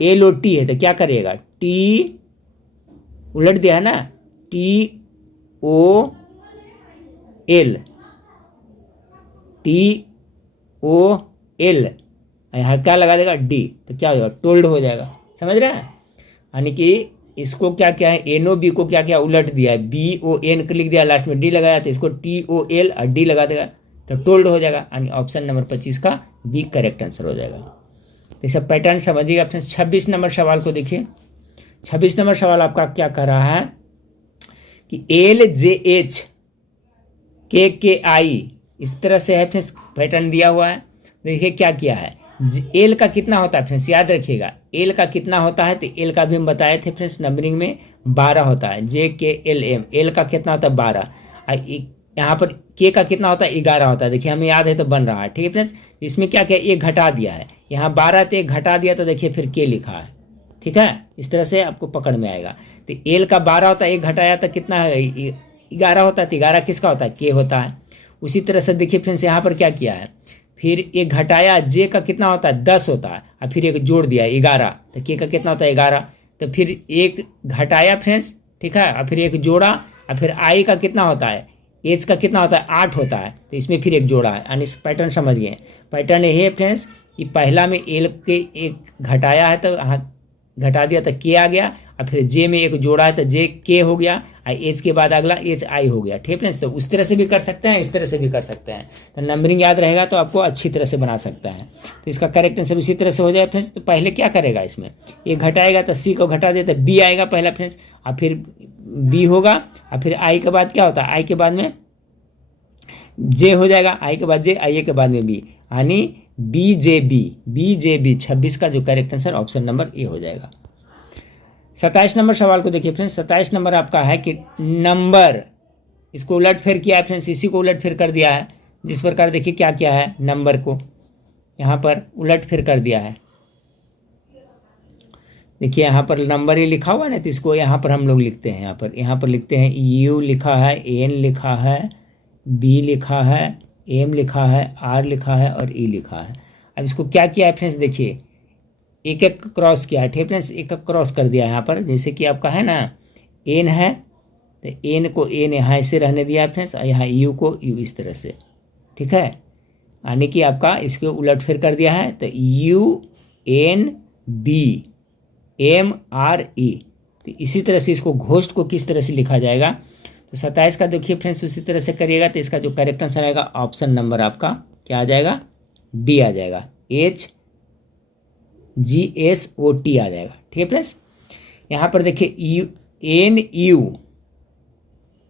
LOT है तो क्या करिएगा, T उलट दिया है ना, TOL, यहाँ क्या लगा देगा D, तो क्या हो जाएगा, टोल्ड हो जाएगा, समझ रहे हैं। यानी कि इसको क्या क्या है, NOB को क्या क्या उलट दिया है, BON लिख दिया, लास्ट में D लगाया, तो इसको TOL और D लगा देगा तो टोल्ड हो जाएगा, यानी ऑप्शन नंबर 25 का बी करेक्ट आंसर हो जाएगा। तो सब पैटर्न समझिएगा फ्रेंड्स। 26 नंबर सवाल को देखिए। 26 नंबर सवाल आपका क्या कर रहा है कि LJH KKI, इस तरह से है फ्रेंड्स, पैटर्न दिया हुआ है। देखिए क्या किया है, एल का कितना होता है फ्रेंड्स, याद रखिएगा एल का कितना होता है, तो एल का भी हम बताए थे फ्रेंड्स, नंबरिंग में 12 होता है, JKLM, एल का कितना होता है 12, यहाँ पर के का कितना होता है 11 होता है। देखिए हमें याद है तो बन रहा है, ठीक है फ्रेंड्स। इसमें क्या किया, एक घटा दिया है, यहाँ 12 थे एक घटा दिया, तो देखिए फिर के लिखा है, ठीक है, इस तरह से आपको पकड़ में आएगा। तो एल का 12 होता है, एक घटाया तो कितना है 11 होता है, तो 11 किसका होता है, के होता है। उसी तरह से देखिए फ्रेंड्स यहाँ पर क्या किया है, फिर एक घटाया जे का कितना होता है 10 होता है, और फिर एक जोड़ दिया 11, तो के का कितना होता है 11, तो फिर एक घटाया फ्रेंड्स, ठीक है, और फिर एक जोड़ा, और फिर आई का कितना होता है, एच का कितना होता है 8 होता है, तो इसमें फिर एक जोड़ा है। यानी पैटर्न समझ गए। पैटर्न ये है फ्रेंड्स कि पहला में एल के एक घटाया है तो घटा दिया तो के आ गया, और फिर जे में एक जोड़ा है तो जे के हो गया, और एच के बाद अगला एच आई हो गया। ठीक फ्रेंड्स, तो उस तरह से भी कर सकते हैं, इस तरह से भी कर सकते हैं। तो नंबरिंग याद रहेगा तो आपको अच्छी तरह से बना सकता है। तो इसका करेक्ट आंसर उसी तरह से हो जाए फ्रेंड्स। तो पहले क्या करेगा, इसमें एक घटाएगा तो सी को घटा देता बी आएगा पहला फ्रेंड्स, और फिर बी होगा, और फिर आई के बाद क्या होता है, आई के बाद में जे हो जाएगा, आई के बाद जे, आई के बाद में बी, यानी बी जे बी 26 का जो correct answer option number A हो जाएगा। 27 नंबर सवाल को देखिए फ्रेंड्स। 27 नंबर आपका है कि नंबर, इसको उलट फेर किया है फ्रेंड्स, इसी को उलट फेर कर दिया है। जिस प्रकार देखिए क्या किया है, नंबर को यहाँ पर उलट फेर कर दिया है। देखिए यहाँ पर नंबर ही लिखा हुआ है ना, तो इसको यहाँ पर हम लोग लिखते हैं, यहाँ पर लिखते हैं यू लिखा है, एन लिखा है, बी लिखा है, एम लिखा है, आर लिखा है और ई लिखा है। अब इसको क्या किया है फ्रेंड्स, देखिए एक एक क्रॉस किया है। ठीक फ्रेंड्स, एक एक क्रॉस कर दिया है यहाँ पर। जैसे कि आपका है ना एन है, तो एन को एन यहाँ ऐसे रहने दिया है फ्रेंड्स, और यहाँ यू को यू इस तरह से। ठीक है, यानी कि आपका इसको उलट फेर कर दिया है, तो U N B M R E. तो इसी तरह से इसको घोस्ट को किस तरह से लिखा जाएगा, तो 27 का देखिए फ्रेंड्स उसी तरह से करिएगा। तो इसका जो करेक्ट आंसर आएगा ऑप्शन नंबर आपका क्या आ जाएगा, डी आ जाएगा, HGSOT आ जाएगा। ठीक है फ्रेंड्स, यहाँ पर देखिए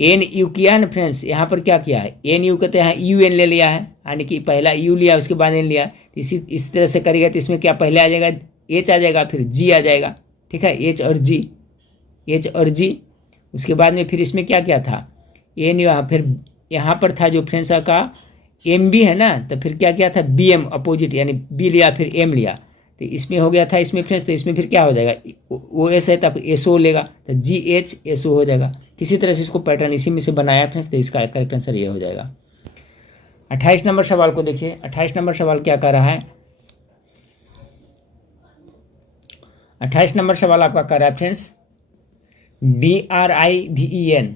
एन यू किया ना फ्रेंड्स, यहाँ पर क्या किया है, एन यू कहते हैं, यू एन ले लिया है, यानी कि पहला यू लिया उसके बाद एन लिया। इस तरह से करिएगा तो इसमें क्या पहले आ जाएगा एच आ जाएगा, फिर जी आ जाएगा। ठीक है, एच और जी, उसके बाद में फिर इसमें क्या क्या था, एन यहाँ, फिर यहाँ पर था जो फ्रेंड्स का एम बी है ना, तो फिर क्या क्या था बी एम अपोजिट, यानी बी लिया फिर एम लिया, तो इसमें हो गया था इसमें फ्रेंड्स। तो इसमें फिर क्या हो जाएगा, ओ एस है तो एस ओ लेगा, तो जी एच एस ओ हो जाएगा। किसी तरह से इसको पैटर्न इसी में से बनाया फ्रेंड्स, तो इसका करेक्ट आंसर ये हो जाएगा। 28 नंबर सवाल को देखिए। 28 नंबर सवाल क्या कर रहा है, 28 नंबर सवाल आपका कर रहा है फ्रेंड्स DRIVEN।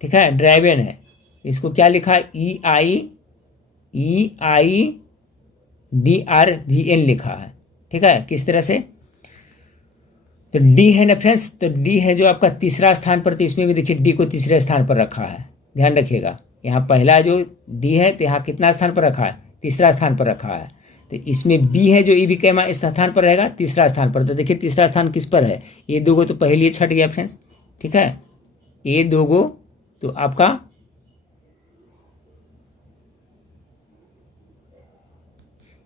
ठीक है, ड्राइवेन है, इसको क्या लिखा है EIDRVN लिखा है। ठीक है, किस तरह से, तो डी है ना फ्रेंड्स, तो डी है जो आपका तीसरा स्थान पर, तो इसमें भी देखिए डी को तीसरे स्थान पर रखा है। ध्यान रखिएगा, यहाँ पहला जो डी है तो यहाँ कितना स्थान पर रखा है, तीसरा स्थान पर रखा है। तो इसमें बी है जो ई भी कैमा इस स्थान पर रहेगा, तीसरा स्थान पर। तो देखिए तीसरा स्थान किस पर है, ये दो गो तो पहले ही छट गया फ्रेंड्स। ठीक है, ये दो गो तो आपका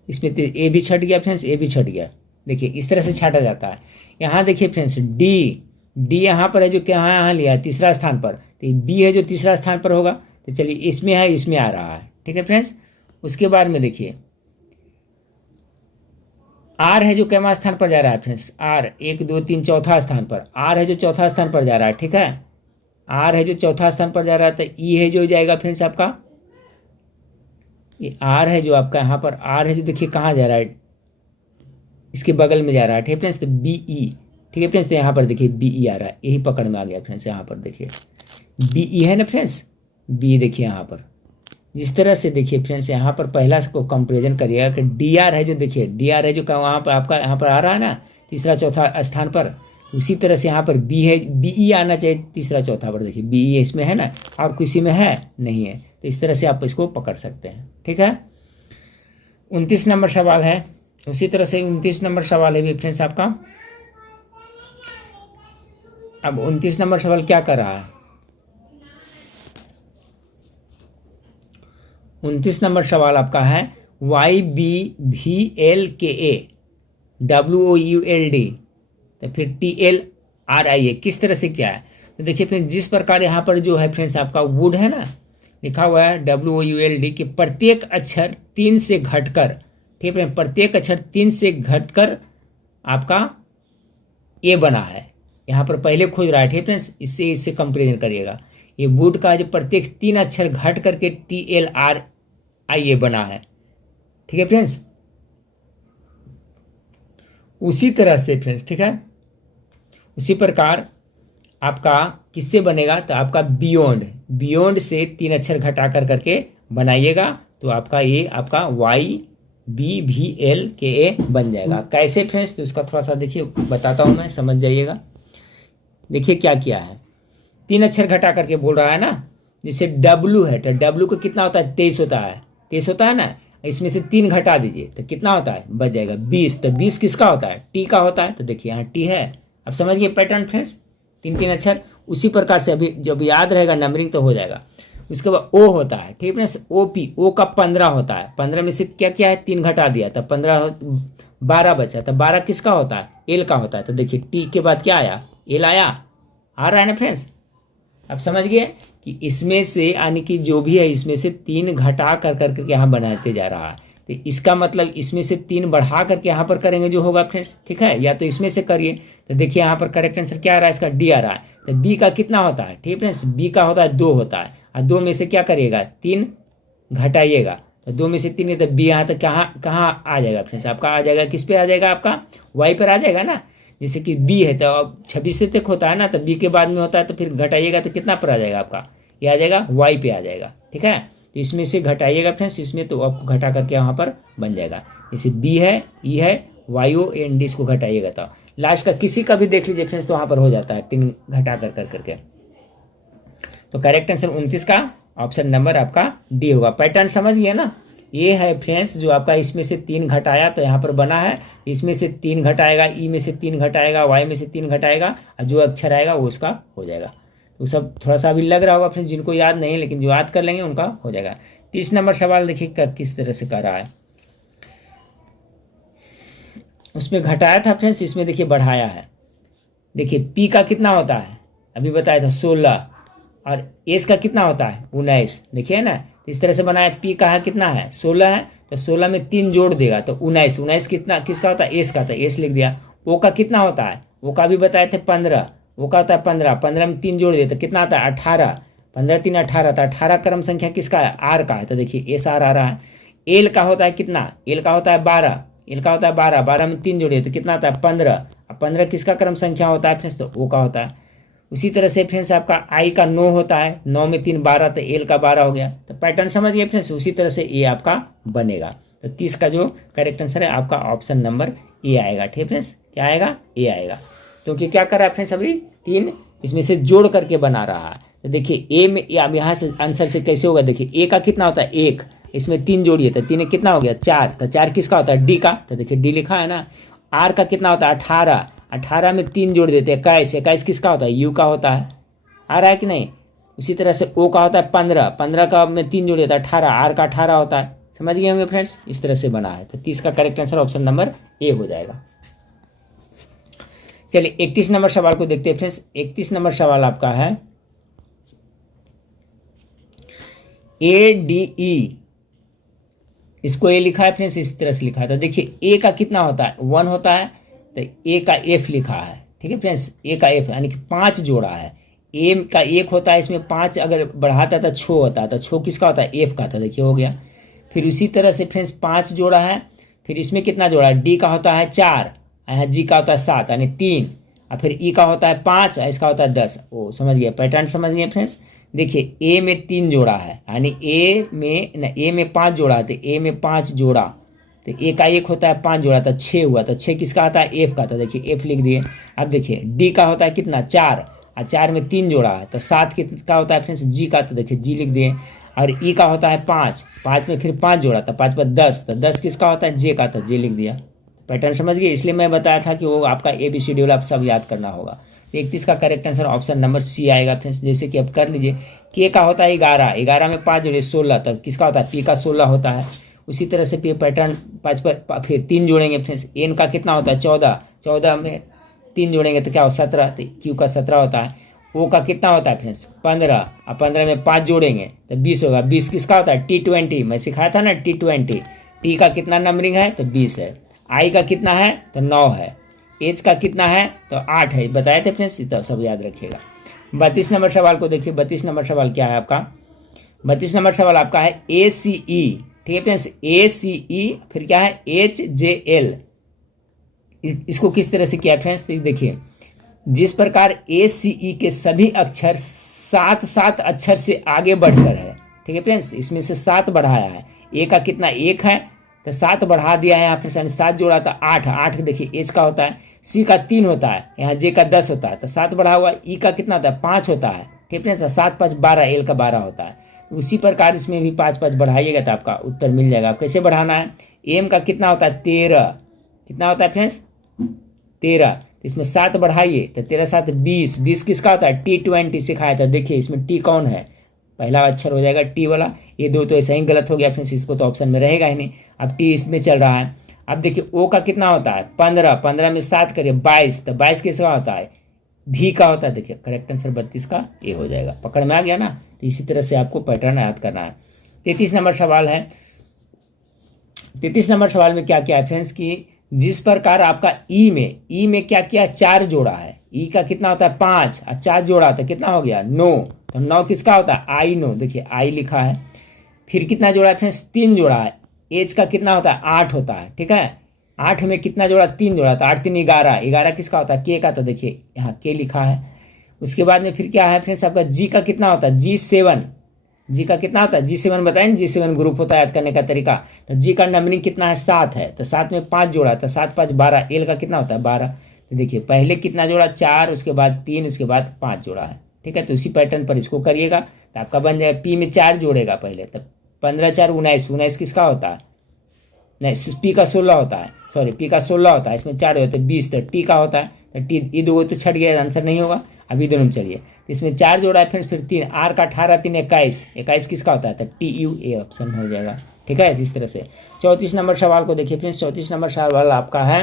इसमें तो ए भी छट गया फ्रेंड्स, ए भी छट गया। देखिए इस तरह से छाटा जाता है। यहाँ देखिए फ्रेंड्स डी यहाँ पर है जो क्या यहाँ लिया है तीसरा स्थान पर, तो बी है जो तीसरा स्थान पर होगा। तो चलिए इसमें है, इसमें आ रहा है। ठीक है फ्रेंड्स, उसके बाद में देखिए आर है जो कैमा स्थान पर जा रहा है फ्रेंड्स, आर 1 2 3 चौथा स्थान पर, आर है जो चौथा स्थान पर जा रहा है। ठीक है, आर है जो चौथा स्थान पर जा रहा है, तो ई है जो जाएगा फ्रेंड्स आपका, ये आर है जो आपका यहाँ पर, आर है जो देखिए कहाँ जा रहा है, इसके बगल में जा रहा है। ठीक है फ्रेंड्स, तो बी ई। ठीक है फ्रेंड्स, तो यहाँ पर देखिए बी ई आ रहा है, यही पकड़ में आ गया फ्रेंड्स। यहाँ पर देखिए बी ई है ना फ्रेंड्स, बी देखिए यहाँ पर जिस तरह से देखिए फ्रेंड्स, यहाँ पर पहला को कंपेरिजन करिएगा कि डी आर है जो देखिए, डी आर है जो वहाँ पर आपका यहाँ पर आ रहा है ना तीसरा चौथा स्थान पर, उसी तरह से यहाँ पर बी है, बी ई आना चाहिए तीसरा चौथा पर। देखिए बी ई इसमें है ना, और किसी में है नहीं है, तो इस तरह से आप इसको पकड़ सकते हैं। ठीक है, 29 नंबर सवाल है, उसी तरह से 29 नंबर सवाल है भी फ्रेंड्स आपका। अब 29 नंबर सवाल क्या कर रहा है, 29 नंबर सवाल आपका है YBVLKA तो फिर TLRIA किस तरह से क्या है। तो देखिए फ्रेंड्स, जिस प्रकार यहाँ पर जो है फ्रेंड्स आपका वुड है ना, लिखा हुआ है WOULD के प्रत्येक अक्षर 3 से घटकर, ठीक है, प्रत्येक अक्षर 3 से घटकर आपका ए बना है, यहाँ पर पहले खोज रहा है, ठीक है फ्रेंड्स, इससे कंपेरिजन करिएगा। ये वुड का जो प्रत्येक 3 अक्षर घट करके TLRIA बना है, ठीक है फ्रेंड्स। उसी तरह से फ्रेंड्स, ठीक है, उसी प्रकार आपका किससे बनेगा, तो आपका बियॉन्ड से 3 अक्षर घटा करके बनाइएगा, तो आपका ये आपका YBVLKA बन जाएगा। कैसे फ्रेंड्स, तो इसका थोड़ा सा देखिए बताता हूँ मैं, समझ जाइएगा। देखिए क्या किया है, 3 अक्षर घटा करके बोल रहा है ना, जैसे W है, तो W को कितना होता है, 23 होता है, 23 होता है ना, इसमें से 3 घटा दीजिए तो कितना होता है, बच जाएगा 20। तो 20 किसका होता है, T का होता है, तो देखिए यहाँ T है। अब समझ गए पैटर्न फ्रेंड्स, 3 अक्षर। उसी प्रकार से अभी जब याद रहेगा नंबरिंग तो हो जाएगा। उसके बाद O होता है, ठीक है, OP, O का 15 होता है, 15 में से क्या क्या है, 3 घटा दिया, तब 15 12 बचा, तब 12 किसका होता है, L का होता है। तो देखिए T के बाद क्या आया, L आया, आ रहा है ना फ्रेंड्स। अब समझ गए कि इसमें से यानी कि जो भी है इसमें से 3 घटा करके यहाँ बनाते जा रहा है, तो इसका मतलब इसमें से 3 बढ़ा करके यहाँ पर करेंगे जो होगा फ्रेंड्स, ठीक है, या तो इसमें से करिए। तो देखिए यहाँ पर करेक्ट आंसर क्या आ रहा है, इसका D आ रहा है। तो B का कितना होता है, ठीक है फ्रेंड्स, B का होता है 2 होता है, और 2 में से क्या करिएगा, 3 घटाइएगा, तो 2 में से 3 है, तो B यहाँ तक कहाँ आ जाएगा फ्रेंड्स, आपका आ जाएगा, किस पे आ जाएगा, आपका Y पर आ जाएगा ना। जैसे कि B है तो अब 26 से तक होता है ना, तो B के बाद में होता है, तो फिर घटाइएगा तो कितना पर आ जाएगा आपका, ये आ जाएगा Y पे आ जाएगा, ठीक है। तो इसमें से घटाइएगा फ्रेंड्स, इसमें तो आपको घटा करके वहाँ पर बन जाएगा। जैसे B है, E है, YOND, इसको घटाइएगा तो लास्ट का किसी का भी देख लीजिए फ्रेंड्स, तो वहाँ पर हो जाता है 3 घटा करके। तो करेक्ट आंसर 29 का ऑप्शन नंबर आपका D होगा। पैटर्न समझ गया ना, ये है फ्रेंड्स जो आपका इसमें से 3 घटाया तो यहाँ पर बना है, इसमें से 3 घटाएगा, ई में से 3 घटाएगा, वाई में से 3 घटाएगा, और जो अक्षर आएगा वो उसका हो जाएगा। तो सब थोड़ा सा अभी लग रहा होगा फ्रेंड्स, जिनको याद नहीं, लेकिन जो याद कर लेंगे उनका हो जाएगा। 30 नंबर सवाल देखिए किस तरह से कर रहा है, उसमें घटाया था फ्रेंड्स, इसमें देखिए बढ़ाया है। देखिए P का कितना होता है, अभी बताया था 16, और S का कितना होता है 19, देखिए ना, इस तरह से बनाया। P का है कितना है 16 है, तो 16 में 3 जोड़ देगा तो 19 कितना किसका होता है, S का, तो S लिख दिया। O का कितना होता है, O का भी बताए थे 15, O का होता है 15 में 3 जोड़ दिया तो कितना आता है 18, 15 3 18, तो 18 क्रम संख्या किसका है, R का है, तो देखिए SR आ रहा है। L का होता है कितना, L का होता है 12, L का होता है 12 में 3 जोड़िए तो कितना आता है 15, 15 किसका क्रम संख्या होता है फ्रेंड्स, तो O का होता है। उसी तरह से फ्रेंड्स आपका I का 9 होता है, 9 में 3 12, तो L का 12 हो गया। तो पैटर्न समझ गए फ्रेंड्स, उसी तरह से A आपका बनेगा। तो 30 का जो करेक्ट आंसर है आपका ऑप्शन नंबर A आएगा, ठीक है फ्रेंड्स, क्या आएगा, A आएगा। क्योंकि क्या कर रहा है फ्रेंड्स, अभी 3 इसमें से जोड़ करके बना रहा है। तो देखिए A में, अब यहाँ से आंसर से कैसे होगा, देखिए A का कितना होता है 1, इसमें 3 जोड़िए तो 3 कितना हो गया 4, तो 4 किसका होता है D का, तो देखिए D लिखा है ना। R का कितना होता है 18, 18 में 3 जोड़ देते हैं 21, 21 किसका होता है U का होता है, आ रहा है कि नहीं। उसी तरह से O का होता है 15, 15 का में 3 जोड़ देता है 18, R का 18 होता है। समझ गए होंगे फ्रेंड्स, इस तरह से बना है। तो 30 का correct answer option number A हो जाएगा। चलिए 31 नंबर सवाल को देखते हैं फ्रेंड्स। 31 नंबर सवाल आपका है ADE, इसको A लिखा है फ्रेंड्स, इस तरह से लिखा था। देखिए A का कितना होता है 1 होता है, तो A का F लिखा है, ठीक है फ्रेंड्स, A का F यानी कि 5 जोड़ा है। A का 1 होता है, इसमें 5 अगर बढ़ाता है तो 6 होता है, तो 6 किसका होता है F का, था देखिए हो गया। फिर उसी तरह से फ्रेंड्स 5 जोड़ा है, फिर इसमें कितना जोड़ा है, D का होता है 4, G का होता है 7 यानी 3, और फिर E का होता है 5, इसका होता है 10। ओ समझ गए, पैटर्न समझ गए फ्रेंड्स। देखिए A में 3 जोड़ा है, यानी A में 5 जोड़ा है, तो A में 5 जोड़ा, तो A का 1 होता है 5 जोड़ा, तो 6 हुआ, तो 6 किसका आता है F का, तो देखिए F लिख दिए। अब देखिए D का होता है कितना 4, और 4 में 3 जोड़ा है, तो 7 किसका होता है फ्रेंड्स G का, तो देखिए G लिख दिए। और E का होता है 5, 5 में फिर 5 जोड़ा, तो 5 पर 10, तो 10 किसका होता है J का, तो J लिख दिया। पैटर्न समझ गए, इसलिए मैं बताया था कि वो आपका ABCD आप सब याद करना होगा। 31 का correct answer option number C आएगा फ्रेंड्स। जैसे कि अब कर लीजिए, K का होता है 11, 11 में 5 जोड़े 16, तक किसका होता है P का 16 होता है। उसी तरह से पैटर्न 5 पर फिर 3 जोड़ेंगे फ्रेंड्स। N का कितना होता है 14, 14 में 3 जोड़ेंगे तो क्या हो 17, तो Q का 17 होता है। O का कितना होता है फ्रेंड्स 15, और 15 में 5 जोड़ेंगे तो 20 होगा। 20 किसका होता है T20, मैं सिखाया था ना T20। T का कितना नंबरिंग है तो 20 है। I का कितना है तो 9 है। एच का कितना है तो 8 है, बताए थे फ्रेंड्स, तो सब याद रखिएगा। 32 नंबर सवाल को देखिए। 32 नंबर सवाल क्या है आपका? 32 नंबर सवाल आपका है ACE, ठीक है फ्रेंड्स, ACE फिर क्या है HJL। इसको किस तरह से किया फ्रेंड्स? तो देखिए, जिस प्रकार ACE के सभी अक्षर 7 अक्षर से आगे बढ़कर है, ठीक है फ्रेंड्स, इसमें से 7 बढ़ाया है। ए का कितना 1 है तो 7 बढ़ा दिया है यहाँ पर, 7 जोड़ा था 8, 8 देखिए एच का होता है, सी का 3 होता है, यहाँ जे का 10 होता है, तो 7 बढ़ा हुआ, ई का कितना होता है 5 होता है, ठीक है फ्रेंड्स, 7 5 12, एल का 12 होता है। तो उसी प्रकार इसमें भी 5 5 बढ़ाइएगा तो आपका उत्तर मिल जाएगा। कैसे बढ़ाना है? एम का कितना होता है 13, कितना होता है फ्रेंड्स 13, तो इसमें 7 बढ़ाइए तो 13 7 20, 20 किसका होता है T20 सिखाया था। देखिए इसमें टी कौन है, पहला अक्षर हो जाएगा टी वाला, ये दो तो ऐसा ही गलत हो गया फ्रेंड्स, इसको तो ऑप्शन में रहेगा ही नहीं। अब टी इसमें चल रहा है। अब देखिए ओ का कितना होता है 15, 15 में 7 करिए 22, तो 22 किसका होता है भी का होता है। देखिए करेक्ट आंसर 32 का ए हो जाएगा। पकड़ में आ गया ना? तो इसी तरह से आपको पैटर्न याद करना है। 33 नंबर सवाल है। 33 नंबर सवाल में क्या क्या है फ्रेंड्स कि जिस प्रकार आपका ई में क्या किया 4 जोड़ा है, ई का कितना होता है 5 और 4 जोड़ा तो कितना हो गया 9, तो 9 किसका होता है आई 9, देखिए आई लिखा है। फिर कितना जोड़ा है फ्रेंड्स 3 जोड़ा है, एच का कितना होता है 8 होता है, ठीक है। 8 में कितना जोड़ा 3 जोड़ा, तो 8 3 11, 11 किसका होता है के का, तो देखिए यहाँ के लिखा है। उसके बाद में फिर क्या है फ्रेंड्स आपका जी का कितना होता है G7, जी का कितना होता है G7 बताएं, G7 ग्रुप होता है याद करने का तरीका। तो जी का नंबरिंग कितना है 7 है, तो 7 में 5 जोड़ा, तो 7 5 12, एल का कितना होता है 12। तो देखिए पहले कितना जोड़ा 4, उसके बाद 3, उसके बाद 5 जोड़ा है, ठीक है। तो उसी पैटर्न पर इसको करिएगा तो आपका बन जाएगा। पी में 4 जोड़ेगा पहले, तो 15 4 19, 19 किसका होता है नहीं पी का 16 होता है, सॉरी पी का 16 होता है, इसमें 4 होते हैं 20, तो टी का होता है, तो टी ये दो तो छट गया, आंसर नहीं होगा। अभी दोनों में चलिए, तो इसमें 4 जोड़ा है फिर 3, आर का 18 3 21, 21 किसका होता है तो टी यू ए ऑप्शन हो जाएगा, ठीक है। इस तरह से 34 नंबर सवाल को देखिए फ्रेंड्स। 34 नंबर सवाल आपका है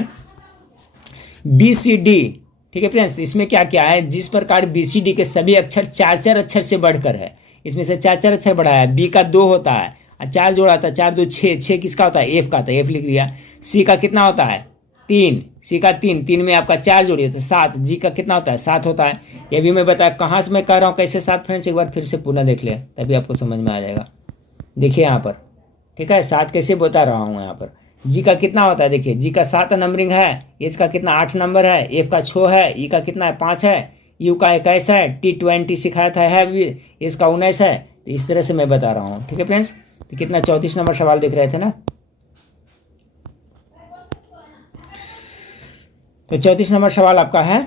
BCD, ठीक है फ्रेंड्स। इसमें क्या क्या है, जिस प्रकार BCD के सभी अक्षर 4 अक्षर से बढ़कर है, इसमें से 4 अक्षर बढ़ाया है। बी का 2 होता है और 4 जोड़ा था, 4 2 6, 6 किसका होता है एफ का, तो एफ लिख दिया। सी का कितना होता है 3, सी का 3, 3 में आपका 4 जोड़िए तो 7, जी का कितना होता है 7 होता है। ये भी मैं बताया कहाँ से मैं कह रहा हूँ कैसे 7 फ्रेंड्स, एक बार फिर से पुनः देख ले तभी आपको समझ में आ जाएगा। देखिए यहाँ पर, ठीक है 7 कैसे बता रहा हूँ यहाँ पर। जी का कितना होता है, देखिए जी का 7 नंबरिंग है, एच का कितना 8 नंबर है, एफ का 6 है, ई का कितना है 5 है, यू का 21 है, T20 सिखाया था है, एच का 19 है। तो इस तरह से मैं बता रहा हूँ, ठीक है फ्रेंड्स। तो कितना 34 नंबर सवाल देख रहे थे ना। तो 34 नंबर सवाल आपका है,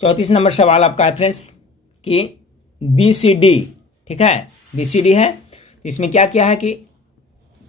34 नंबर सवाल आपका है फ्रेंड्स कि BCD, ठीक है BCD है। तो इसमें क्या क्या है कि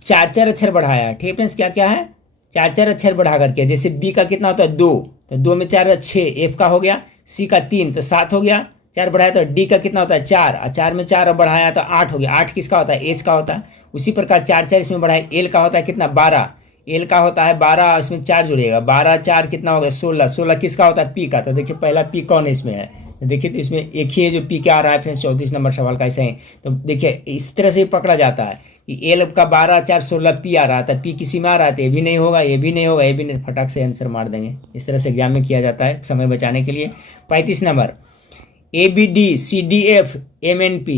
4 अक्षर बढ़ाया है, ठीक है फ्रेंड्स। क्या क्या है 4 अक्षर बढ़ा करके, जैसे बी का कितना होता है 2, तो 2 में 4 6, एफ का हो गया, सी का 3 तो 7 हो गया, 4 बढ़ाया तो डी का कितना होता है 4, और 4 में 4 बढ़ाया तो 8 हो गया, 8 किसका होता है एच का होता है। उसी प्रकार 4 इसमें बढ़ाए, एल का होता है कितना 12, एल का होता है 12, इसमें 4 जुड़ेगा, 12 4 कितना हो गया 16, 16 किसका होता है पी का। तो देखिए पहला पी कौन है इसमें है, तो देखिए तो इसमें एक ही है जो पी के आ रहा है फ्रेंड्स 34 नंबर सवाल का ऐसे ही। तो देखिए इस तरह से पकड़ा जाता है कि एल का 12 4 16 पी आ रहा था, पी किसी में आ रहा था, ये भी नहीं होगा, ये भी नहीं होगा, ये भी नहीं, फटाक से आंसर मार देंगे। इस तरह से एग्जाम में किया जाता है समय बचाने के लिए। 35 नंबर ABD CDF MNP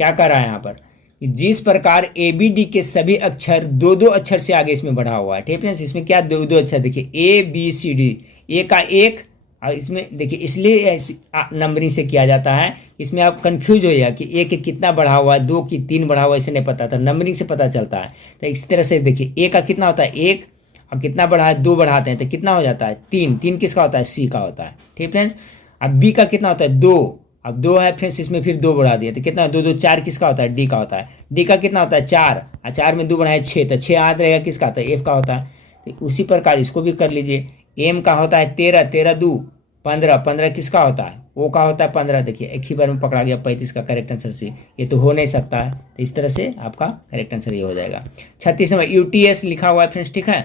क्या कर रहा है यहाँ पर, जिस प्रकार ABD के सभी अक्षर 2 अक्षर से आगे इसमें बढ़ा हुआ है, ठीक है। इसमें क्या 2 अक्षर देखिए ABCD, ए का 1, और इसमें देखिए इसलिए नंबरिंग से किया जाता है, इसमें आप कंफ्यूज हो जाए कि 1 कितना बढ़ा हुआ है, 2 की 3 बढ़ा हुआ है, इसे नहीं पता था, नंबरिंग से पता चलता है। तो इस तरह से देखिए ए का कितना होता है 1, और कितना बढ़ा है 2 बढ़ाते हैं तो कितना हो जाता है 3, 3 किसका होता है सी का होता है, ठीक फ्रेंड्स। अब बी का कितना होता है 2, अब 2 है फ्रेंड्स, इसमें फिर 2 बढ़ा दिए तो कितना 2 2 4 किसका होता है डी का होता है। डी का कितना होता है 4, और 4 में 2 बढ़ाए 6, तो 6 याद रहेगा किसका होता है एफ का होता है। तो उसी प्रकार इसको भी कर लीजिए। एम का होता है 13, 13 2 15, 15 किसका होता है ओ का होता है 15, देखिए एक ही बार में पकड़ा गया 35 का करेक्ट आंसर सी, ये तो हो नहीं सकता है। तो इस तरह से आपका करेक्ट आंसर ये हो जाएगा। 36 नंबर UTS लिखा हुआ है फ्रेंड्स, ठीक है।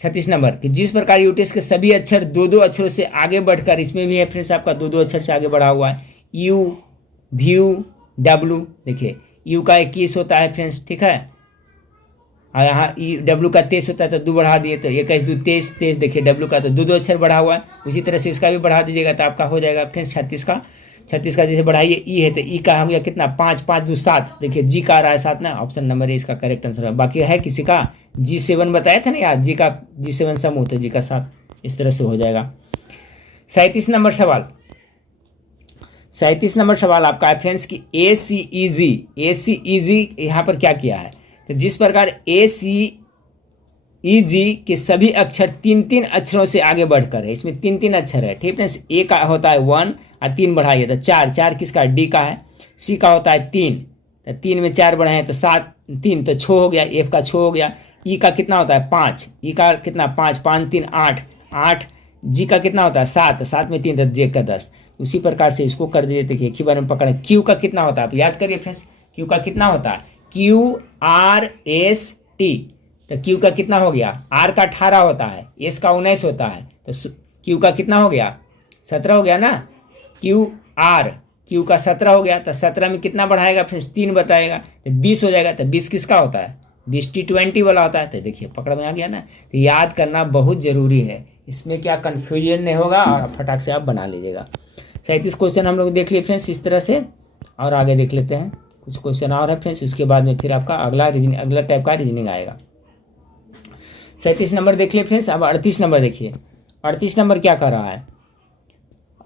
36 नंबर कि जिस प्रकार UTS के सभी अक्षर 2 अक्षरों से आगे बढ़कर, इसमें भी है फ्रेंड्स आपका 2 अक्षर से आगे बढ़ा हुआ है, U VU W, देखिए U का 21 होता है फ्रेंड्स, ठीक है। और यहाँ ई डब्ल्यू का 23 होता है तो 2 बढ़ा दिए तो 21 2 23 23, देखिए डब्ल्यू का तो 2 अक्षर बढ़ा हुआ है, उसी तरह से इसका भी बढ़ा दीजिएगा तो आपका हो जाएगा फ्रेंड्स 36 का जैसे बढ़ाइए ई है तो ई का हो गया कितना 5 5 2 7, देखिए जी का आ रहा है 7 ना, ऑप्शन नंबर ए इसका करेक्ट आंसर है। बाकी है किसी का G7 बताया था ना यार, G7 समूह तो जी का 7, इस तरह से हो जाएगा। 37 नंबर सवाल आपका है फ्रेंड्स कि ACEG यहाँ पर क्या किया है, तो जिस प्रकार ACEG के सभी अक्षर 3 अक्षरों से आगे बढ़कर है, इसमें 3 अक्षर है, ठीक है। ए का होता है 1 और 3 बढ़ाइए तो 4 किसका डी का है, सी का होता है 3 तो 3 में 4 बढ़ाए तो 7 3 तो 6 हो गया, एफ का 6 हो गया, ई का कितना होता है 5, ई का कितना 5 5 3 8, जी का कितना होता है 7 7 में 3 तो जे का 10। उसी प्रकार से इसको कर दीजिए, देखिए एक ही बार में पकड़े। क्यू का कितना होता है आप याद करिए फ्रेंड्स, क्यू का कितना होता है QRST, तो क्यू का कितना हो गया, आर का 18 होता है, एस का 19 होता है, तो क्यू का कितना हो गया 17 हो गया ना, क्यू का 17 हो गया, तो 17 में कितना बढ़ाएगा फ्रेंड्स 3 बताएगा तो 20 हो जाएगा, तो 20 किसका होता है 20 T20 वाला होता है, तो देखिए पकड़ में आ गया ना। तो याद करना बहुत जरूरी है, इसमें क्या कन्फ्यूजन नहीं होगा और फटाक से आप बना लीजिएगा। 37 क्वेश्चन हम लोग देख लिए फ्रेंड्स इस तरह से, और आगे देख लेते हैं कुछ क्वेश्चन और है फ्रेंड्स, उसके बाद में फिर आपका अगला टाइप का रीजनिंग आएगा। 37 नंबर देख लिए फ्रेंड्स। अब 38 नंबर देखिए, 38 नंबर क्या कर रहा है,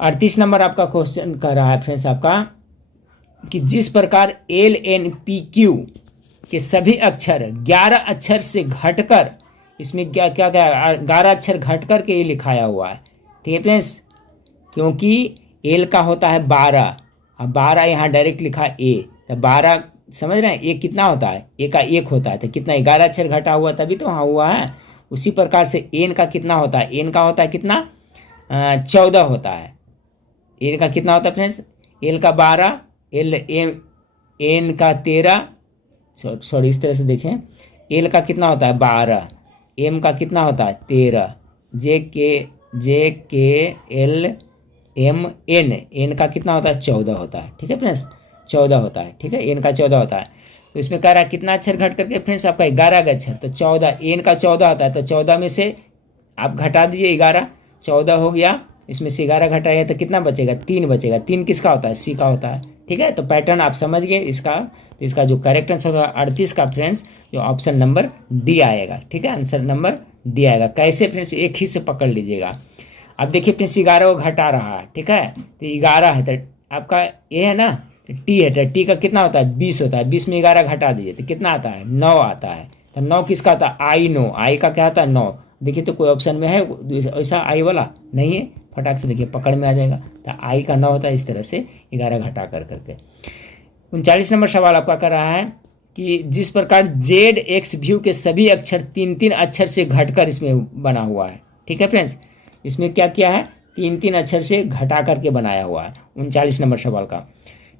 38 नंबर आपका क्वेश्चन कर रहा है फ्रेंड्स आपका कि जिस प्रकार LNPQ के सभी अक्षर 11 अक्षर से घटकर, इसमें क्या 11 अक्षर घटकर के ये लिखाया हुआ है, ठीक है फ्रेंड्स, क्योंकि एल का होता है 12 और 12 यहाँ डायरेक्ट लिखा ए, तो 12 समझ रहे हैं, ए कितना होता है, ए का 1 होता है, तो कितना 11 अक्षर घटा हुआ तभी तो वहाँ हुआ है। उसी प्रकार से एन का कितना होता है, एन का होता है कितना 14 होता है, एन का कितना होता है फ्रेंड्स, एल का 12, एन का 13, सॉरी इस तरह से देखें, एल का कितना होता है 12, एम का कितना होता है 13, जे के एल एम एन का कितना होता है 14 होता है, ठीक है फ्रेंड्स 14 होता है, ठीक है, एन का 14 होता है। तो इसमें कह रहा है कितना अक्षर घट करके फ्रेंड्स आपका 11 का अक्षर, तो 14, एन का 14 होता है, तो 14 में से आप घटा दीजिए 11, 14 हो गया, इसमें से 11 घटाइए तो कितना बचेगा 3 बचेगा, 3 किसका होता है सी का होता है, ठीक है। तो पैटर्न आप समझ गए इसका, तो इसका जो करेक्ट आंसर होगा 38 का फ्रेंड्स जो ऑप्शन नंबर डी आएगा, ठीक है, आंसर नंबर डी आएगा। कैसे फ्रेंड्स, एक ही से पकड़ लीजिएगा। अब देखिए फ्रेंड्स 11 को घटा रहा है, ठीक है, तो 11 है तो आपका ए है ना, तो टी है, तो टी का कितना होता है 20 होता है, 20 में 11 घटा दीजिए तो कितना आता है 9 आता है, तो 9 किसका आता है आई 9, आई का क्या होता है 9, देखिए तो कोई ऑप्शन में है ऐसा आई वाला नहीं है, फटाक से देखिए पकड़ में आ जाएगा, तो आई का 9 होता है, इस तरह से 11 घटा करके। 39 नंबर सवाल आपका कर रहा है कि जिस प्रकार ZX व्यू के सभी अक्षर 3 अक्षर से घटकर इसमें बना हुआ है, ठीक है फ्रेंड्स, इसमें क्या किया है 3 अक्षर से घटा करके बनाया हुआ है 39 नंबर सवाल का,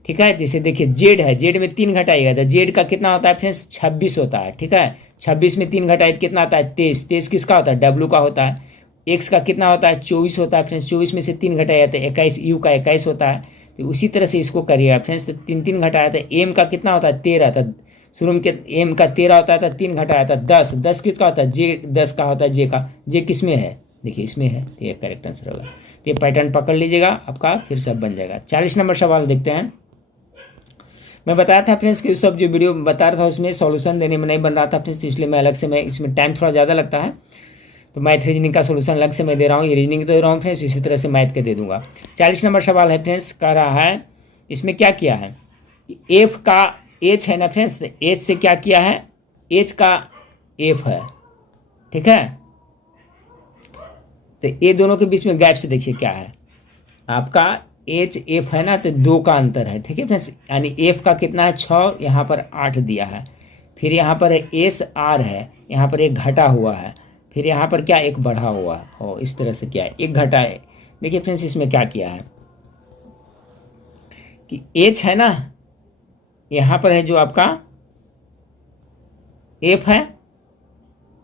ठीक है। जैसे देखिए जेड है, जेड में 3 घटाइएगा तो जेड का कितना होता है फ्रेंड्स 26 होता है, ठीक है, 26 में 3 घटाए तो कितना आता है 23, 23 किसका होता है डब्ल्यू का होता है, एक्स का कितना होता है 24 होता है फ्रेंड्स, 24 में से 3 घटाया तो 21, यू का 21 होता है, तो उसी तरह से इसको करिएगा फ्रेंड्स, तो 3 घटाया था, एम का कितना होता है 13 था, शुरू में एम का 13 होता था, 3 घटाया था 10 किसका होता है जे 10 का होता है, जे का, जे किस में है देखिए इसमें है, तो ये करेक्ट आंसर होगा। तो ये पैटर्न पकड़ लीजिएगा आपका, फिर सब बन जाएगा। 40 नंबर सवाल देखते हैं। मैं बताया था फ्रेंड्स कि सब जो वीडियो बता रहा था उसमें सॉल्यूशन देने में नहीं बन रहा था फ्रेंड्स, तो इसलिए मैं अलग से, मैं इसमें टाइम थोड़ा ज़्यादा लगता है, तो मैथ रीजनिंग का सोल्यूशन अलग से मैं दे रहा हूँ, ये रीजनिंग तो दे रहा हूँ फ्रेंड्स, इसी तरह से मैथ के दे दूंगा। 40 नंबर सवाल है फ्रेंड्स, कह रहा है इसमें क्या किया है, एफ का एच है ना फ्रेंड्स, तो एच से क्या किया है, एच का एफ है, ठीक है, तो ये दोनों के बीच में गैप से देखिए क्या है, आपका एच एफ है ना, तो 2 का अंतर है, ठीक है फ्रेंड्स, यानी एफ का कितना है 6, यहाँ पर 8 दिया है, फिर यहाँ पर एस आर है, यहाँ पर एक घटा हुआ है, फिर यहाँ पर क्या एक बढ़ा हुआ है, और इस तरह से क्या है एक घटा है। देखिए फ्रेंड्स इसमें क्या किया है कि एच है ना, यहाँ पर है जो आपका एफ है,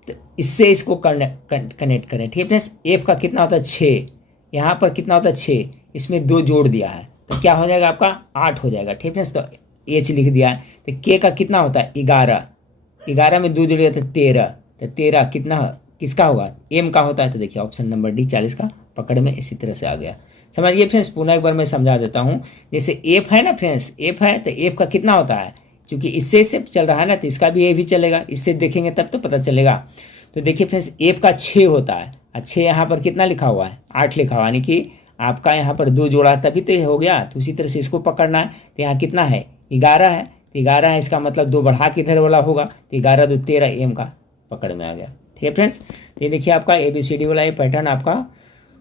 तो इससे इसको कनेक्ट करें, ठीक है फ्रेंड्स, एफ का कितना होता है 6, यहाँ पर कितना होता है 6, इसमें 2 जोड़ दिया है तो क्या हो जाएगा आपका 8 हो जाएगा, ठीक है फ्रेंड्स, तो एच लिख दिया है, तो के का कितना होता है 11, 11 में 2 जोड़िए तो 13, तो 13 कितना किसका होगा, एम का होता है। तो देखिए ऑप्शन नंबर डी 40 का पकड़ में इसी तरह से आ गया। समझिए फ्रेंड्स, पुनः एक बार मैं समझा देता हूँ। जैसे एफ है ना फ्रेंड्स, एफ है तो एफ का कितना होता है, क्योंकि इससे चल रहा है ना, तो इसका भी ए भी चलेगा, इससे देखेंगे तब तो पता चलेगा। तो देखिए फ्रेंड्स, एफ का 6 होता है, 6 यहाँ पर कितना लिखा हुआ है, 8 लिखा हुआ है, यानी कि आपका यहाँ पर 2 जोड़ा तभी तो ये हो गया। तो उसी तरह से इसको पकड़ना है। तो यहाँ कितना है, 11 है, तो 11 है, इसका मतलब 2 बढ़ा के इधर वाला होगा, तो 11 2 13 एम का पकड़ में आ गया। ठीक है फ्रेंड्स, तो ये देखिए आपका ABCD वाला ये पैटर्न आपका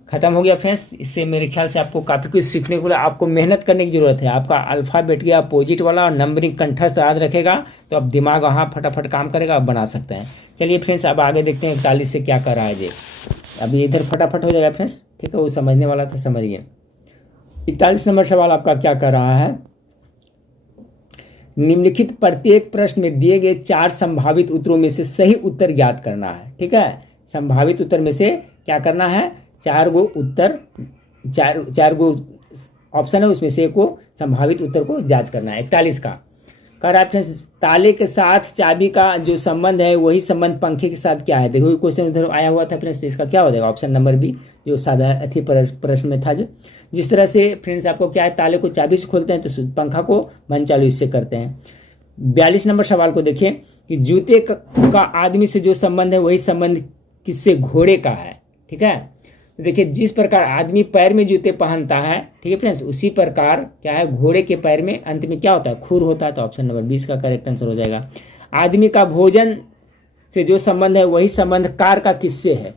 खत्म हो गया फ्रेंड्स। इससे मेरे ख्याल से आपको काफ़ी कुछ सीखने को, आपको मेहनत करने की जरूरत है। आपका अल्फ़ाबेट या अपोजिट वाला और नंबरिंग कंठस्थ याद रखेगा तो अब दिमाग वहाँ फटाफट काम करेगा, आप बना सकते हैं। चलिए फ्रेंड्स, अब आगे देखते हैं 41 से क्या कर रहा है जी। अभी इधर फटाफट हो जाएगा फ्रेंड्स, ठीक है, वो समझने वाला था, समझिए। 41 नंबर सवाल आपका क्या कर रहा है, निम्नलिखित प्रत्येक प्रश्न में दिए गए 4 संभावित उत्तरों में से सही उत्तर ज्ञात करना है। ठीक है, संभावित उत्तर में से क्या करना है, 4 गो उत्तर, 4 गो ऑप्शन है, उसमें से एक को संभावित उत्तर को जांच करना है। 41 का कर रहा है फ्रेंड्स, ताले के साथ चाबी का जो संबंध है वही संबंध पंखे के साथ क्या है। देखो क्वेश्चन उधर आया हुआ था फ्रेंड्स, तो इसका क्या हो जाएगा, ऑप्शन नंबर बी, जो सादा अथी प्रश्न में था। जो जिस तरह से फ्रेंड्स आपको क्या है, ताले को चाबी से खोलते हैं तो पंखा को मन चालू इससे करते हैं। 42 नंबर सवाल को देखिए कि जूते का आदमी से जो संबंध है वही संबंध किससे, घोड़े का है। ठीक है, तो देखिए जिस प्रकार आदमी पैर में जूते पहनता है, ठीक है फ्रेंड्स, उसी प्रकार क्या है, घोड़े के पैर में अंत में क्या होता है, खुर होता है। तो ऑप्शन नंबर 20 का करेक्ट आंसर हो जाएगा। आदमी का भोजन से जो संबंध है वही संबंध कार का किससे है,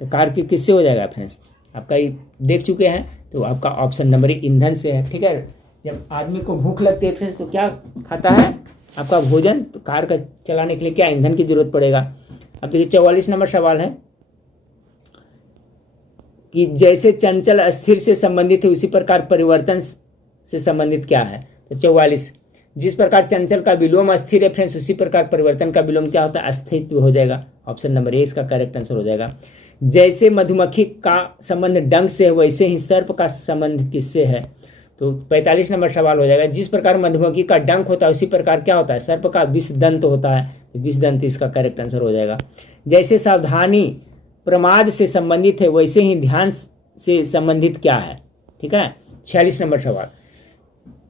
तो कार की किससे हो जाएगा फ्रेंड्स, आपका ये देख चुके हैं, तो आपका ऑप्शन नंबर ईंधन से है। ठीक है, जब आदमी को भूख लगती है फ्रेंड्स तो क्या खाता है, आपका भोजन, तो कार का चलाने के लिए क्या ईंधन की जरूरत पड़ेगा। अब देखिए 44 नंबर सवाल है कि जैसे चंचल स्थिर से संबंधित है उसी प्रकार परिवर्तन से संबंधित क्या है। तो 44, जिस प्रकार चंचल का विलोम अस्थिर है फ्रेंड्स उसी प्रकार परिवर्तन का विलोम क्या होता है, अस्तित्व हो जाएगा। ऑप्शन नंबर ए इसका करेक्ट आंसर हो जाएगा। जैसे मधुमक्खी का संबंध डंक से है वैसे ही सर्प का संबंध किससे है। तो 45 नंबर सवाल हो जाएगा, जिस प्रकार मधुमक्खी का डंक होता है उसी प्रकार क्या होता है, सर्प का विष दंत होता है। तो विष दंत इसका करेक्ट आंसर हो जाएगा। जैसे सावधानी प्रमाद से संबंधित है वैसे ही ध्यान से संबंधित क्या है। ठीक है, 46 नंबर सवाल,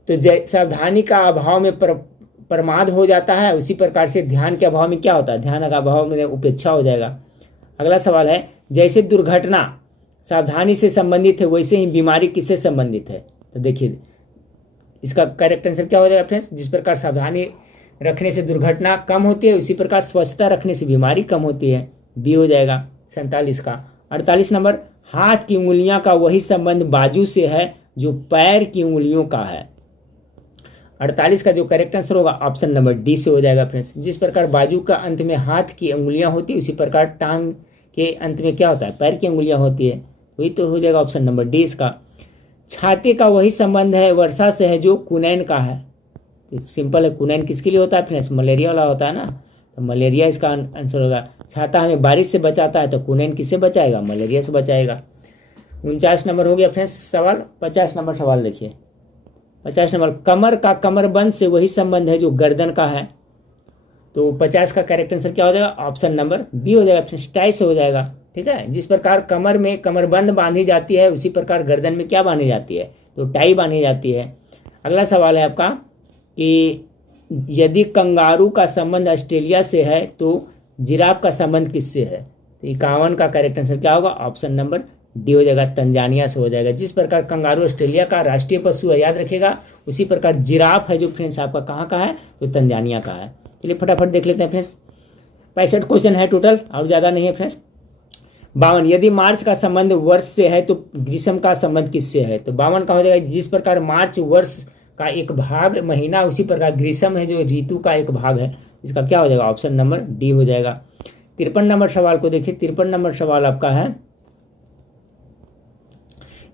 तो सावधानी का अभाव में प्रमाद हो जाता है उसी प्रकार से ध्यान के अभाव में क्या होता है, ध्यान का अभाव में उपेक्षा हो जाएगा। अगला सवाल है, जैसे दुर्घटना सावधानी से संबंधित है वैसे ही बीमारी किससे संबंधित है। तो देखिए इसका करेक्ट आंसर क्या हो जाएगा फ्रेंड्स, जिस प्रकार सावधानी रखने से दुर्घटना कम होती है उसी प्रकार स्वच्छता रखने से बीमारी कम होती है, बी हो जाएगा 47 का। 48 नंबर, हाथ की उंगलियां का वही संबंध बाजू से है जो पैर की उंगलियों का है। 48 का जो करेक्ट आंसर होगा ऑप्शन नंबर डी से हो जाएगा फ्रेंड्स। जिस प्रकार बाजू का अंत में हाथ की उंगलियां होती है उसी प्रकार टांग के अंत में क्या होता है, पैर की उंगलियां होती है, वही तो हो जाएगा ऑप्शन नंबर डी इसका। छाते का वही संबंध है वर्षा से है जो कुनैन का है। तो सिंपल है, कुनैन किसके लिए होता है फ्रेंड्स, मलेरिया वाला होता है ना, तो मलेरिया इसका आंसर होगा। छाता हमें बारिश से बचाता है तो कुनैन किससे बचाएगा, मलेरिया से बचाएगा। 49 नंबर हो गया फ्रेंड्स सवाल। 50 नंबर सवाल देखिए, 50 नंबर, कमर का कमरबंद से वही संबंध है जो गर्दन का है। तो 50 का करेक्ट आंसर क्या हो जाएगा, ऑप्शन नंबर बी हो जाएगा फ्रेंड्स, टाई से हो जाएगा। ठीक है, जिस प्रकार कमर में कमरबंद बांधी जाती है उसी प्रकार गर्दन में क्या बांधी जाती है, तो टाई बांधी जाती है। अगला सवाल है आपका कि यदि कंगारू का संबंध ऑस्ट्रेलिया से है तो जिराफ का संबंध किससे है। तो 51 का करेक्ट आंसर क्या होगा, ऑप्शन नंबर डी हो जाएगा, तंजानिया से हो जाएगा। जिस प्रकार कंगारू ऑस्ट्रेलिया का राष्ट्रीय पशु है याद रखेगा, उसी प्रकार जिराफ है जो फ्रेंड्स आपका कहाँ का है, तो तंजानिया का है। चलिए फटाफट देख लेते हैं फ्रेंड्स। 65 क्वेश्चन है टोटल और ज़्यादा नहीं है फ्रेंड्स। 52, यदि मार्च का संबंध वर्ष से है तो ग्रीष्म का संबंध किससे है। तो 52 का हो जाएगा, जिस प्रकार मार्च वर्ष का एक भाग महीना उसी प्रकार ग्रीष्म है जो ऋतु का एक भाग है, इसका क्या हो जाएगा, ऑप्शन नंबर डी हो जाएगा। 53 नंबर सवाल को देखिए। 53 नंबर सवाल आपका है,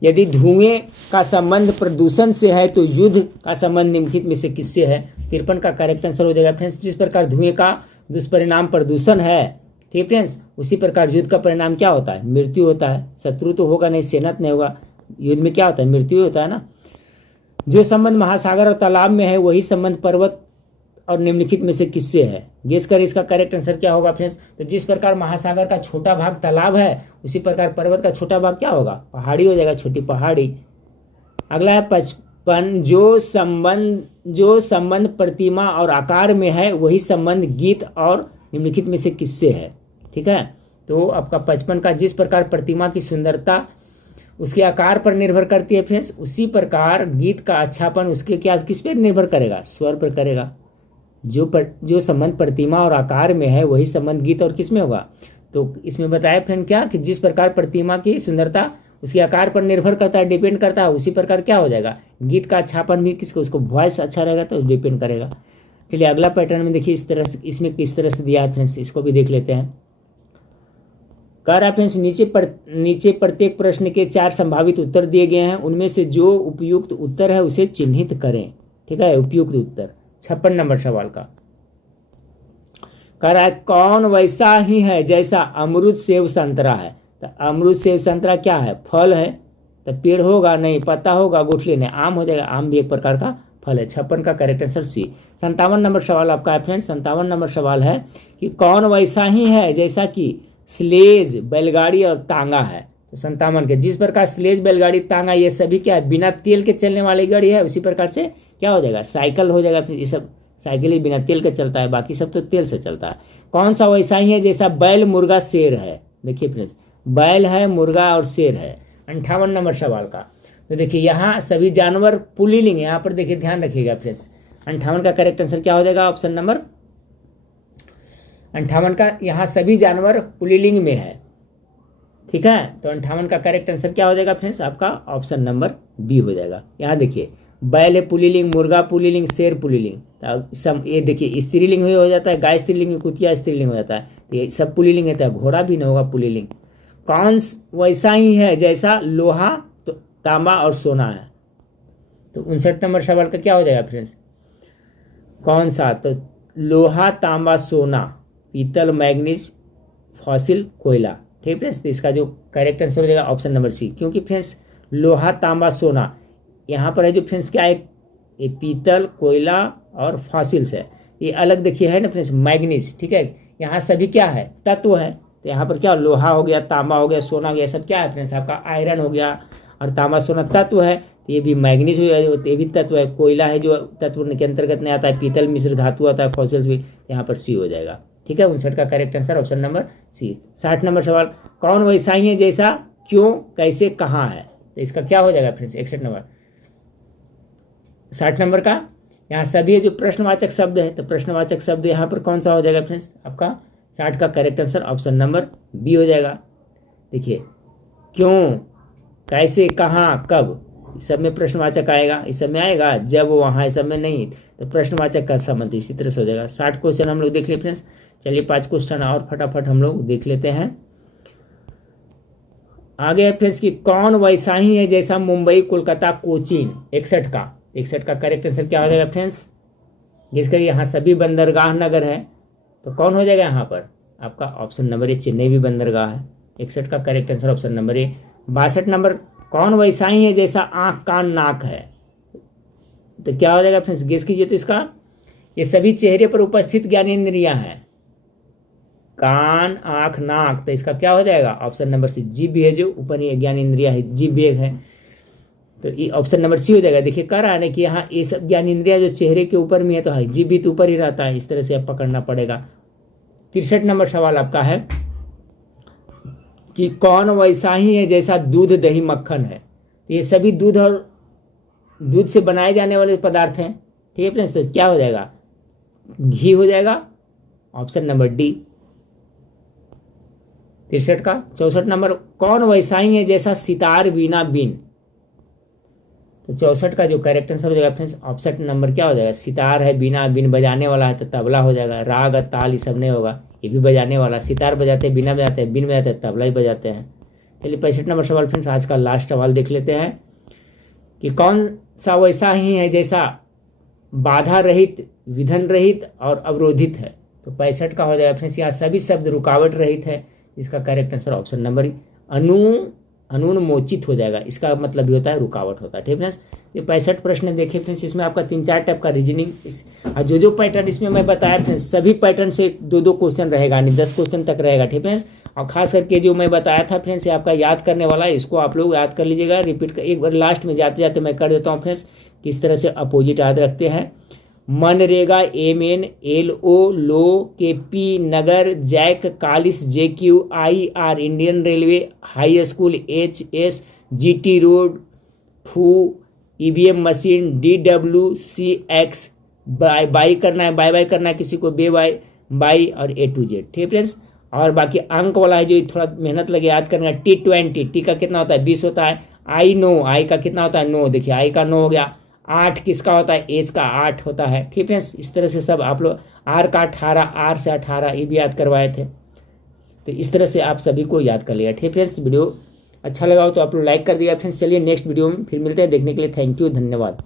यदि धुएं का संबंध प्रदूषण से है तो युद्ध का संबंध निम्नलिखित में से किससे है। 53 का करेक्ट आंसर हो जाएगा फ्रेंड्स, जिस प्रकार धुएं का दुष्परिणाम प्रदूषण है, ठीक फ्रेंड्स, उसी प्रकार युद्ध का परिणाम क्या होता है, मृत्यु होता है। शत्रु तो होगा नहीं, सेना नहीं होगा, युद्ध में क्या होता है, मृत्यु होता है ना। जो संबंध महासागर और तालाब में है वही संबंध पर्वत और निम्नलिखित में से किससे है? गेस करें इसका करेक्ट आंसर क्या होगा फ्रेंड्स। तो जिस प्रकार महासागर का छोटा भाग तालाब है, उसी प्रकार पर्वत का छोटा भाग क्या होगा? पहाड़ी हो जाएगा, छोटी पहाड़ी। अगला है 55, जो संबंध प्रतिमा और आकार में है, वही संबंध गीत और निम्नलिखित में से किससे है? ठीक है, तो आपका 55 का जिस प्रकार प्रतिमा की सुंदरता उसके आकार पर निर्भर करती है फ्रेंड्स, उसी प्रकार गीत का अच्छापन उसके क्या किस पर निर्भर करेगा? स्वर पर करेगा। जो संबंध प्रतिमा और आकार में है, वही संबंध गीत और किस में होगा? तो इसमें बताया फ्रेंड क्या कि जिस प्रकार प्रतिमा की सुंदरता उसके आकार पर निर्भर करता है, डिपेंड करता है, उसी प्रकार क्या हो जाएगा? गीत का अच्छापन भी किसको? उसको वॉइस अच्छा रहेगा तो डिपेंड करेगा। चलिए अगला पैटर्न में देखिए, इस तरह से इसमें किस तरह से दिया है फ्रेंड्स, इसको भी देख लेते हैं। कह रहा है फ्रेंड्स नीचे प्रत्येक प्रश्न के 4 संभावित उत्तर दिए गए हैं, उनमें से जो उपयुक्त उत्तर है उसे चिन्हित करें। ठीक है, उपयुक्त उत्तर 56 नंबर सवाल का कह रहा है कौन वैसा ही है जैसा अमरूद सेब संतरा है। तो अमरूद सेब संतरा क्या है? फल है, तो पेड़ होगा नहीं, पत्ता होगा, गुठली नहीं, आम हो जाएगा, आम भी एक प्रकार का फल है। 56 का करेक्ट आंसर सी। 57 नंबर सवाल आपका है फ्रेंड्स। 57 नंबर सवाल है कि कौन वैसा ही है जैसा कि स्लेज, बैलगाड़ी और तांगा है। तो 57 के जिस प्रकार स्लेज, बैलगाड़ी, तांगा ये सभी क्या है? बिना तेल के चलने वाली गाड़ी है, उसी प्रकार से क्या हो जाएगा? साइकिल हो जाएगा। ये सब साइकिल ही बिना तेल के चलता है, बाकी सब तो तेल से चलता है। कौन सा वैसा ही है जैसा बैल, मुर्गा, शेर है? देखिए फ्रेंड्स, बैल है, मुर्गा और शेर है। 58 नंबर सवाल का तो देखिए यहाँ सभी जानवर पुल्लिंग है। यहाँ पर देखिए ध्यान रखिएगा फ्रेंड्स, 58 का करेक्ट आंसर क्या हो जाएगा? ऑप्शन नंबर 58 का यहाँ सभी जानवर पुल्लिंग में है। ठीक है, तो 58 का करेक्ट आंसर क्या हो जाएगा फ्रेंड्स? आपका ऑप्शन नंबर बी हो जाएगा। यहाँ देखिए बैल है पुल्लिंग, मुर्गा पुल्लिंग, शेर पुल्लिंग। सब ये देखिए स्त्रीलिंग हो जाता है, गाय स्त्रीलिंग, कुतिया स्त्रीलिंग हो जाता है, तो ये सब पुल्लिंग है, तो घोड़ा भी नहीं होगा पुल्लिंग। कौन वैसा ही है जैसा लोहा, तो तांबा और सोना है। तो 59 नंबर सवाल का क्या हो जाएगा फ्रेंड्स? कौन सा? तो लोहा, तांबा, सोना, पीतल, मैग्नीज, फॉसिल, कोयला। ठीक फ्रेंड्स, तो इसका जो करेक्ट आंसर हो जाएगा ऑप्शन नंबर सी, क्योंकि फ्रेंड्स लोहा, तांबा, सोना यहाँ पर है जो फ्रेंड्स क्या है? ये पीतल, कोयला और फॉसिल्स है। ये अलग देखिए है ना फ्रेंड्स, मैग्नीज। ठीक है, यहाँ सभी क्या है? तत्व है। तो यहाँ पर क्या लोहा हो गया, तांबा हो गया, सोना हो गया, सब क्या है फ्रेंड्स? आपका आयरन हो गया, और तांबा सोना तत्व है, तो ये भी मैग्नीज हो गया, ये भी तत्व है। कोयला है जो तत्व के अंतर्गत नहीं आता है, पीतल मिश्र धातु आता है, फॉसिल्स भी, यहाँ पर सी हो जाएगा। ठीक है, 59 का correct answer option number C. 60 नंबर सवाल, कौन वैसा ही है जैसा, क्यों, कैसे, कहाँ है? तो इसका क्या हो जाएगा फ्रेंड्स? 61 नंबर। 60 नंबर का यहाँ सभी जो प्रश्नवाचक शब्द है, तो प्रश्नवाचक शब्द यहाँ पर कौन सा हो जाएगा फ्रेंड्स? आपका 60 का correct answer option number B हो जाएगा। देखिए क्यों, कैसे, कहाँ, कब, इस सब में प्रश्नवाचक आएगा, इस सब में आएगा, जब, वहाँ, इस सब में नहीं, तो प्रश्नवाचक का संबंध इसी तरह से हो जाएगा। 60 क्वेश्चन हम लोग देख लिए फ्रेंड्स। चलिए 5 क्वेश्चन और फटाफट हम लोग देख लेते हैं। आगे है फ्रेंड्स कि कौन वैसा ही है जैसा मुंबई, कोलकाता, कोचीन। 61 का करेक्ट आंसर क्या हो जाएगा फ्रेंड्स? जिसका यहाँ सभी बंदरगाह नगर है, तो कौन हो जाएगा यहाँ पर? आपका ऑप्शन नंबर ए, चेन्नई भी बंदरगाह है। 61 का correct answer option number A. 62 number, कौन वैसा ही है जैसा आँख, कान, नाक है? तो क्या हो जाएगा फ्रेंड्स? गेस कीजिए। तो इसका ये सभी चेहरे पर उपस्थित ज्ञानेंद्रियां हैं, कान, आँख, नाक, तो इसका क्या हो जाएगा? Option number C. जीभ भी है जो ऊपर ही ज्ञानेंद्रिया है, जीभ भी है, तो ये ऑप्शन नंबर सी हो जाएगा। देखिए कह रहा है ना कि यहाँ ये सब ज्ञानेंद्रिया जो चेहरे के ऊपर में है, तो है जीभ भी तो ऊपर ही रहता है, इस तरह से आप पकड़ना पड़ेगा। 63 नंबर सवाल आपका है कि कौन वैसा ही है जैसा दूध, दही, मक्खन है। तो ये सभी दूध और दूध से बनाए जाने वाले पदार्थ हैं। ठीक है फ्रेंड्स, तो क्या हो जाएगा? घी हो जाएगा, ऑप्शन नंबर डी। 63 का 64 नंबर, कौन वैसा ही है जैसा सितार, वीणा, बीन। तो 64 का जो करेक्ट आंसर हो जाएगा फ्रेंड्स ऑप्शन नंबर क्या हो जाएगा? सितार है, बीना, बीन बजाने वाला है, तो तबला हो जाएगा। राग, ताल ये सब नहीं होगा, ये भी बजाने वाला। सितार बजाते हैं, बीना बजाते हैं, बीन बजाते हैं, तबला ही बजाते हैं। चलिए 65 नंबर सवाल फ्रेंड्स, आज का लास्ट सवाल देख लेते हैं कि कौन सा वैसा ही है जैसा बाधा रहित, विधन रहित और अवरोधित है। तो 65 का हो जाएगा फ्रेंड्स, यहाँ सभी शब्द रुकावट रहित है। इसका करेक्ट आंसर ऑप्शन नंबर अनुन्मोचित हो जाएगा, इसका मतलब भी होता है रुकावट होता है। ठीक फ्रेंड्स, ये 65 प्रश्न देखे फ्रेंड्स, इसमें आपका 3-4 टाइप का रीजनिंग और जो पैटर्न इसमें मैं बताया फ्रेंड्स, सभी पैटर्न से 2-2 क्वेश्चन रहेगा, नहीं 10 क्वेश्चन तक रहेगा। ठीक फ्रेंड्स, और खास करके जो मैं बताया था फ्रेंड्स, ये आपका याद करने वाला है, इसको आप लोग याद कर लीजिएगा। रिपीट कर एक बार लास्ट में जाते जाते मैं कर देता हूँ फ्रेंड्स, किस तरह से अपोजिट याद रखते हैं। मनरेगा, MNLO, लो, KP, नगर, जैक, कालिस, JQIR, Indian railway, high school, HS, GT road, फू, EVM मशीन, DWCX, बाई करना है, बाय करना है किसी को, बाई और A to Z। ठीक फ्रेंड्स, और बाकी अंक वाला है जो थोड़ा मेहनत लगे याद करना है। T20, टी का कितना होता है 20 होता है। आई नो, आई का कितना होता है 9, देखिए आई का 9 हो गया। 8 किसका होता है, एज का 8 होता है। ठीक है, इस तरह से सब आप लोग, आर का 18, आर से 18 ये भी याद करवाए थे। तो इस तरह से आप सभी को याद कर लिया। ठीक फ्रेंड्स, वीडियो अच्छा लगा हो तो आप लोग लाइक कर दिया फ्रेंड्स। चलिए नेक्स्ट वीडियो में फिर मिलते हैं, देखने के लिए थैंक यू, धन्यवाद।